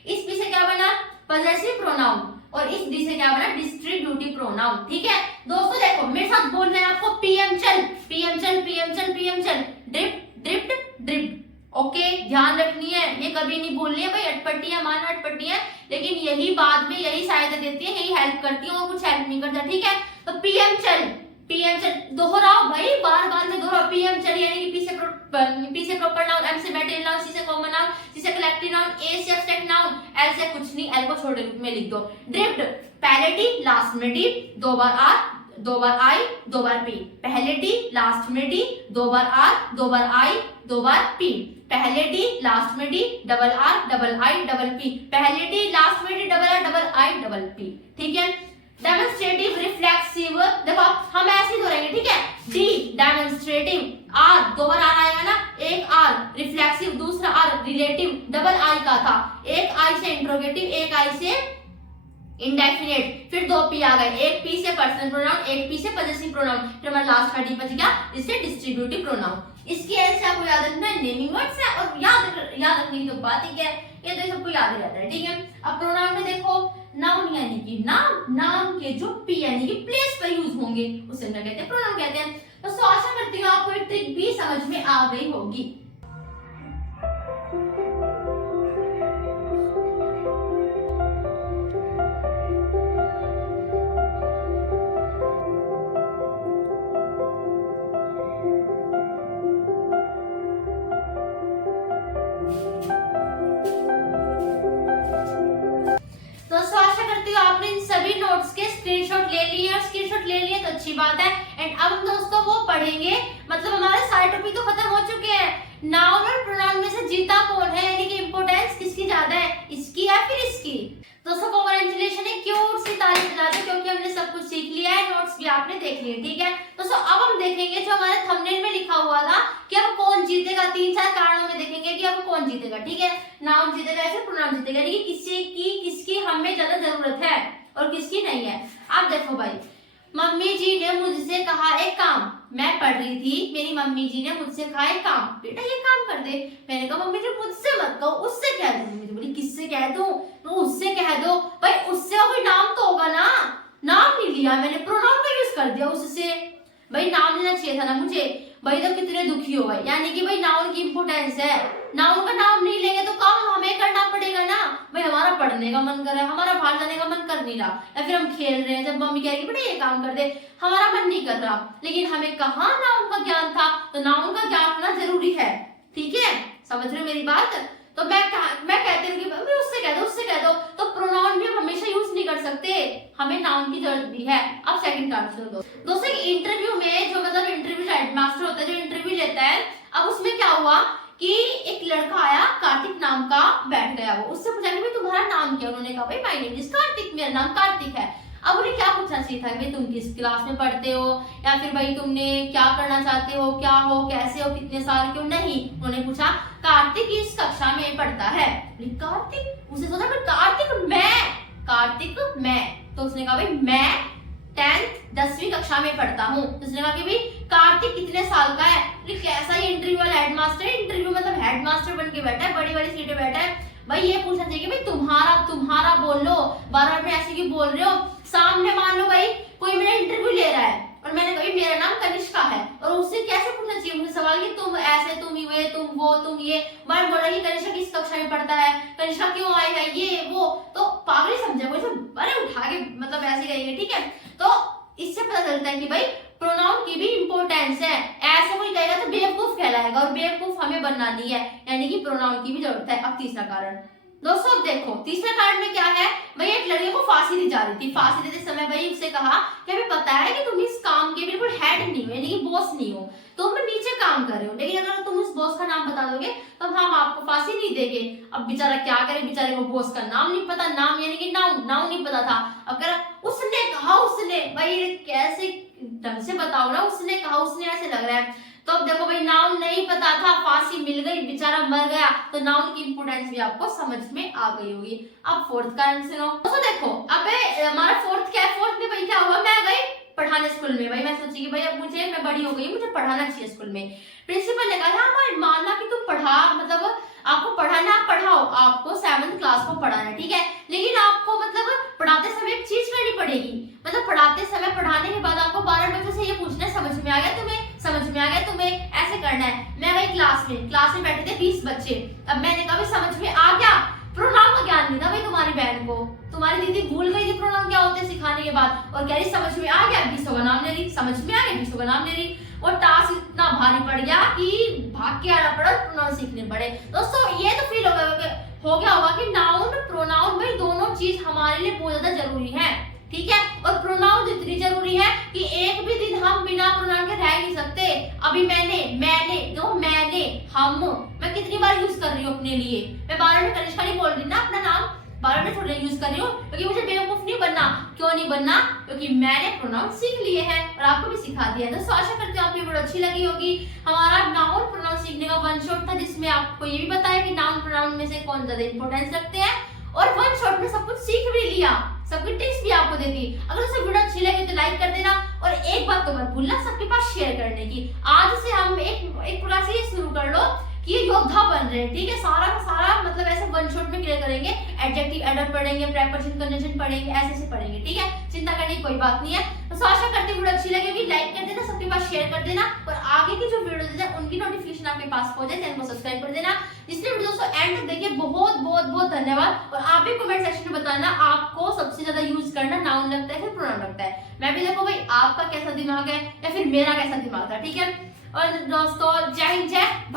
इस पी से क्या बना, पजेसिव प्रोनाउन, और इस डी से क्या बना, डिस्ट्रीब्यूटिव प्रोनाउन, ठीक है। दोस्तों देखो मेरे साथ बोलना है आपको, पीएम चल, पीएम चल, पीएम चल, पीएम चल, ड्रिफ्ट ड्रिफ्ट ड्रिफ्ट, ओके, ध्यान रखनी है, ये कभी नहीं बोलनी है भाई अटपटी है, मानो अटपटी है, लेकिन यही बाद में यही सहायता देती है, यही हेल्प करती है, और कुछ हेल्प नहीं करता, ठीक है। तो पीएम चल, पीएम चल, दोहराओ भाई, बार बार में दोहराओ। पीएम चल यानी कि पी से प्रॉपर नाउन, एम से मैटेरियल नाउन, सी से कॉमन नाउन, सी से कलेक्टिव नाउन, ए से एब्स्ट्रैक्ट नाउन, एल से कुछ नहीं, एल को छोड़ में लिख दो। ड्रिफ्ट, पहले टी लास्ट में डी, 2 बार आर 2 बार आई 2 बार पी। पहले टी लास्ट में डी, 2 बार आर 2 बार आई 2 बार पी। पहले टी लास्ट में D, double R double I double P. पहले टी लास्ट में D, double R double I double P. ठीक है। डेमोन्स्ट्रेटिव, रिफ्लेक्सिव, देखो हम ऐसे ही दोहराएंगे, ठीक है। डी डेमोन्स्ट्रेटिव, आर 2 बार आर आएगा ना, एक आर, रिफ्लेक्सिव दूसरा आर, रिलेटिव डबल आई का था, एक आई से इंट्रोगेटिव, एक आई से इंडेफिनिट, फिर 2 पी आ गए, एक पी से पर्सनल प्रोनाउन, एक पी से पजेसिव प्रोनाउन, फिर हमारा लास्ट का डी बच गया, इससे डिस्ट्रीब्यूटिव प्रोनाउन। इसकी ऐसे आपको याद रखना है, नेमिंग वर्ड्स है और याद रखने की तो बात ही क्या है, ये तो सबको याद रहता है। ठीक है। अब प्रोनाउन में देखो, नाउन यानी कि नाम, नाम के जो पी यानी कि प्लेस पर यूज होंगे उसे क्या कहते हैं, प्रोनाउन कहते हैं। तो आशा करती हूँ आपको एक ट्रिक भी समझ में आ गई होगी। नोट्स के स्क्रीनशॉट ले लिए, और स्क्रीनशॉट ले लिए तो अच्छी बात है। एंड अब हम दोस्तों वो पढ़ेंगे, मतलब हमारे सारे टॉपिक तो खत्म हो चुके हैं। नाउन और प्रोनाउन में से जीता कौन है, यानी कि इंपोर्टेंस किसकी ज्यादा है, इसकी या फिर इसकी। दोस्तों कांग्रेचुलेशन है, क्यों सी तारीफ बता दो, क्योंकि हमने सब कुछ सीख लिया है, नोट्स भी आपने देख लिए। ठीक है दोस्तों, अब हम देखेंगे जो हमारे थंबनेल में लिखा हुआ था कि अब कौन जीतेगा, 3-4 कारणों में देखेंगे कि अब कौन जीतेगा। ठीक है, नाउन जीतेगा या फिर प्रोनाउन जीतेगा, यानी कि किसकी हमें ज्यादा जरूरत है और किसकी नहीं है। आप देखो भाई, मम्मी जी ने मुझसे कहा एक काम, मैं पढ़ रही थी, मेरी मम्मी जी ने मुझसे कहा एक काम, बेटा ये काम कर दे। मैंने कहा मम्मी जी मुझसे मत कहो, उससे कह दो। मम्मी जी बोली किससे कह दूं, तो उससे कह दो। भाई उससे कोई नाम तो होगा ना, नाम नहीं लिया मैंने, प्रोनाउन का यूज कर दिया उससे। भाई नाम लेना चाहिए था ना मुझे। भाई तो कितने दुखी हो गए, यानी कि भाई नाउन की इंपोर्टेंस है, नाउन का नाम नहीं लेंगे तो काम हमें करना पड़ेगा ना। भाई हमारा पढ़ने का मन कर रहा है, हमारा बाहर जाने का मन कर नहीं रहा, या फिर हम खेल रहे हैं, जब मम्मी कह रही बेटा ये काम कर दे, हमारा मन नहीं कर रहा, लेकिन हमें कहाँ नाउन का ज्ञान था, तो नाउन का ज्ञान होना जरूरी है। ठीक है, समझ रहे हो मेरी बात। तो मैं कहती हूँ कि उससे कह दो, उससे कह दो, तो प्रोनाउन भी हम हमेशा यूज नहीं कर सकते, हमें नाउन की जरूरत भी है। अब सेकंड कारण सुनो दोस्तों, इंटरव्यू में जो मतलब इंटरव्यू हेडमास्टर होता है जो इंटरव्यू लेता है, अब उसमें क्या हुआ कि एक लड़का आया, कार्तिक नाम का, बैठ गया वो, उससे पूछा कि भाई तुम्हारा नाम क्या, उन्होंने कहा भाई माय नेम इज कार्तिक, मेरा नाम कार्तिक है। अब उन्हें क्या पूछना चाहिए था, भाई तुम किस क्लास में पढ़ते हो, या फिर भाई तुमने क्या करना चाहते हो, क्या हो, कैसे हो, कितने साल के हो। नहीं, उन्होंने पूछा कार्तिक इस कक्षा में पढ़ता है। कार्तिक, उसने सोचा कार्तिक मैं, तो उसने कहा भाई मैं 10वीं कक्षा में पढ़ता हूँ। तो उसने कहा कि भाई कार्तिक कितने साल का है। कैसा ही इंटरव्यू वाला हेडमास्टर, इंटरव्यू मतलब हेडमास्टर बन के बैठा है, बड़ी बड़ी सीटें बैठा है। भाई ये पूछना चाहिए कि भाई तुम्हारा बोल लो, बार-बार में ऐसे क्यों बोल रहे हो। सामने मान लो भाई कोई मेरा इंटरव्यू ले रहा है और मैंने कहा मेरा नाम कनिष्का है, और उससे कैसे पूछना चाहिए मुझे सवाल कि तुम ऐसे, तुम ये, तुम वो, तुम ये। मैं बोल रहा कि कनिष्का किस कक्षा में पढ़ता है, कनिष्का क्यों आए है, ये वो, तो पागल समझे वो, अरे उठा के मतलब ऐसे करेंगे। ठीक है, तो इससे पता चलता है कि भाई प्रोनाउन की भी इंपॉर्टेंस है। ऐसे कोई कहेगा तो बेवकूफ कहलाएगा, और बेवकूफ हमें बनना नहीं है, यानी कि प्रोनाउन की भी जरूरत है। अब तीसरा कारण दोस्तों, अब देखो तीसरा कारण में क्या है, भाई एक लड़के को फांसी दी जा रही थी। फांसी देते समय भाई उससे कहा कि हमें पता है कि तुम इस काम के बिल्कुल हेड नहीं हो, यानी कि बॉस नहीं हो, तुम नीचे काम कर रहे हो, लेकिन अगर तुम उस बॉस का नाम बता दोगे तो हम आपको फांसी नहीं देंगे। अब बेचारा क्या करे, बेचारे को बॉस का नाम नहीं पता, नाम यानी कि नाउन नहीं पता था। अगर उसने कहा, उसने भाई कैसे ढंग से बताओ ना, उसने कहा, उसने ऐसे लग रहा है। तो अब देखो भाई नाउन नहीं पता था, फांसी मिल गई, बेचारा मर गया, तो नाउन की इंपोर्टेंस भी आपको समझ में आ गई होगी। अब फोर्थ कारण सुनो तो देखो, अब हमारा फोर्थ क्या है, फोर्थ में भाई क्या हुआ, मैं गई पढ़ाने स्कूल में। भाई मैं सोची कि भाई अब मैं बड़ी हो गई, मुझे पढ़ाना चाहिए स्कूल में। प्रिंसिपल ने कहा हाँ मानना कि तुम पढ़ा, मतलब आपको पढ़ाना, आप पढ़ाओ, आपको 7th क्लास को पढ़ाना है, ठीक है, लेकिन आपको मतलब पढ़ाते समय एक चीज करनी पड़ेगी, मतलब पढ़ाते समय पढ़ाने के बाद आपको 12 बच्चों से ये पूछना है समझ में आ गया तुम्हें, समझ में आ गया तुम्हें, ऐसे करना है। मैं गई क्लास में बैठे थे 20 बच्चे। अब मैंने कहा समझ में आ गया, प्रोनाउन का ज्ञान ध्यान नहीं था भाई तुम्हारी बहन को। तुम्हारी दीदी भूल गई थी प्रोनाउन क्या होते हैं सिखाने के बाद, और कह रही समझ में आ गया, बीसों का नाम ले रही, समझ में आ गया, बीसों का नाम ले रही। और टास्क इतना भारी पड़ गया कि भाग के आना पड़ा, प्रोनाउन सीखने पड़े। दोस्तों ये तो फील हो गया होगा कि नाउन प्रोनाउन भाई दोनों चीज हमारे लिए बहुत ज्यादा जरूरी है, ठीक है। और प्रोनाउन इतनी जरूरी है कि एक भी दिन हम बिना प्रोनाउन के रह नहीं सकते। अभी मैंने तो मैंने, हम, मैं कितनी बार यूज कर रही हूँ अपने लिए। मैं बार बार कनिष्का नहीं बोल रही ना अपना नाम, बार बार थोड़ा यूज कर रही हूँ, क्योंकि मुझे बेवकूफ नहीं बनना। क्यों नहीं बनना? क्योंकि मैंने प्रोनाउन सीख लिए हैं और आपको भी सिखा दिया है। दोस्तों आशा करती हूँ आपको वीडियो अच्छी लगी होगी। हमारा नाउन प्रोनाउन सीखने का वन शॉट था, जिसमें आपको ये भी बताया कि नाउन प्रोनाउन में से कौन ज्यादा इंपॉर्टेंस रखते हैं, और वन शॉट में सब कुछ सीख भी लिया, सबकी टिप्स भी आपको दे दी। अगर उसे वीडियो अच्छी लगी तो लाइक कर देना, और एक बात तो मत भूलना सबके पास शेयर करने की। आज से हम एक प्रकार से ये शुरू कर लो कि ये योद्धा बन रहे हैं, ठीक है। सारा का सारा मतलब ऐसे वन शॉट में क्लियर करेंगे। एडजेक्टिव एडवर्ब पढ़ेंगे, प्रीपोजिशन कंजंक्शन पढ़ेंगे, ऐसे पढ़ेंगे, ठीक है। चिंता करने की कोई बात नहीं है। तो आशा करती हूँ वीडियो अच्छी लगेगी, लाइक कर देना, सबके पास शेयर कर देना, और आगे की जो वीडियोस है उनकी नोटिफिकेशन आपके पास पहुंचे, चैनल को सब्सक्राइब कर देना। इसलिए वीडियो दोस्तों एंड तक देखिए। बहुत बहुत बहुत धन्यवाद। और आप भी कमेंट सेक्शन में बताना आपको सबसे ज्यादा यूज करना नाउन लगता है फिर प्रोनाउन लगता है। मैं भी देखो भाई आपका कैसा दिमाग है या फिर मेरा कैसा दिमाग था, ठीक है। और दोस्तों जय हिंद, जय भारत।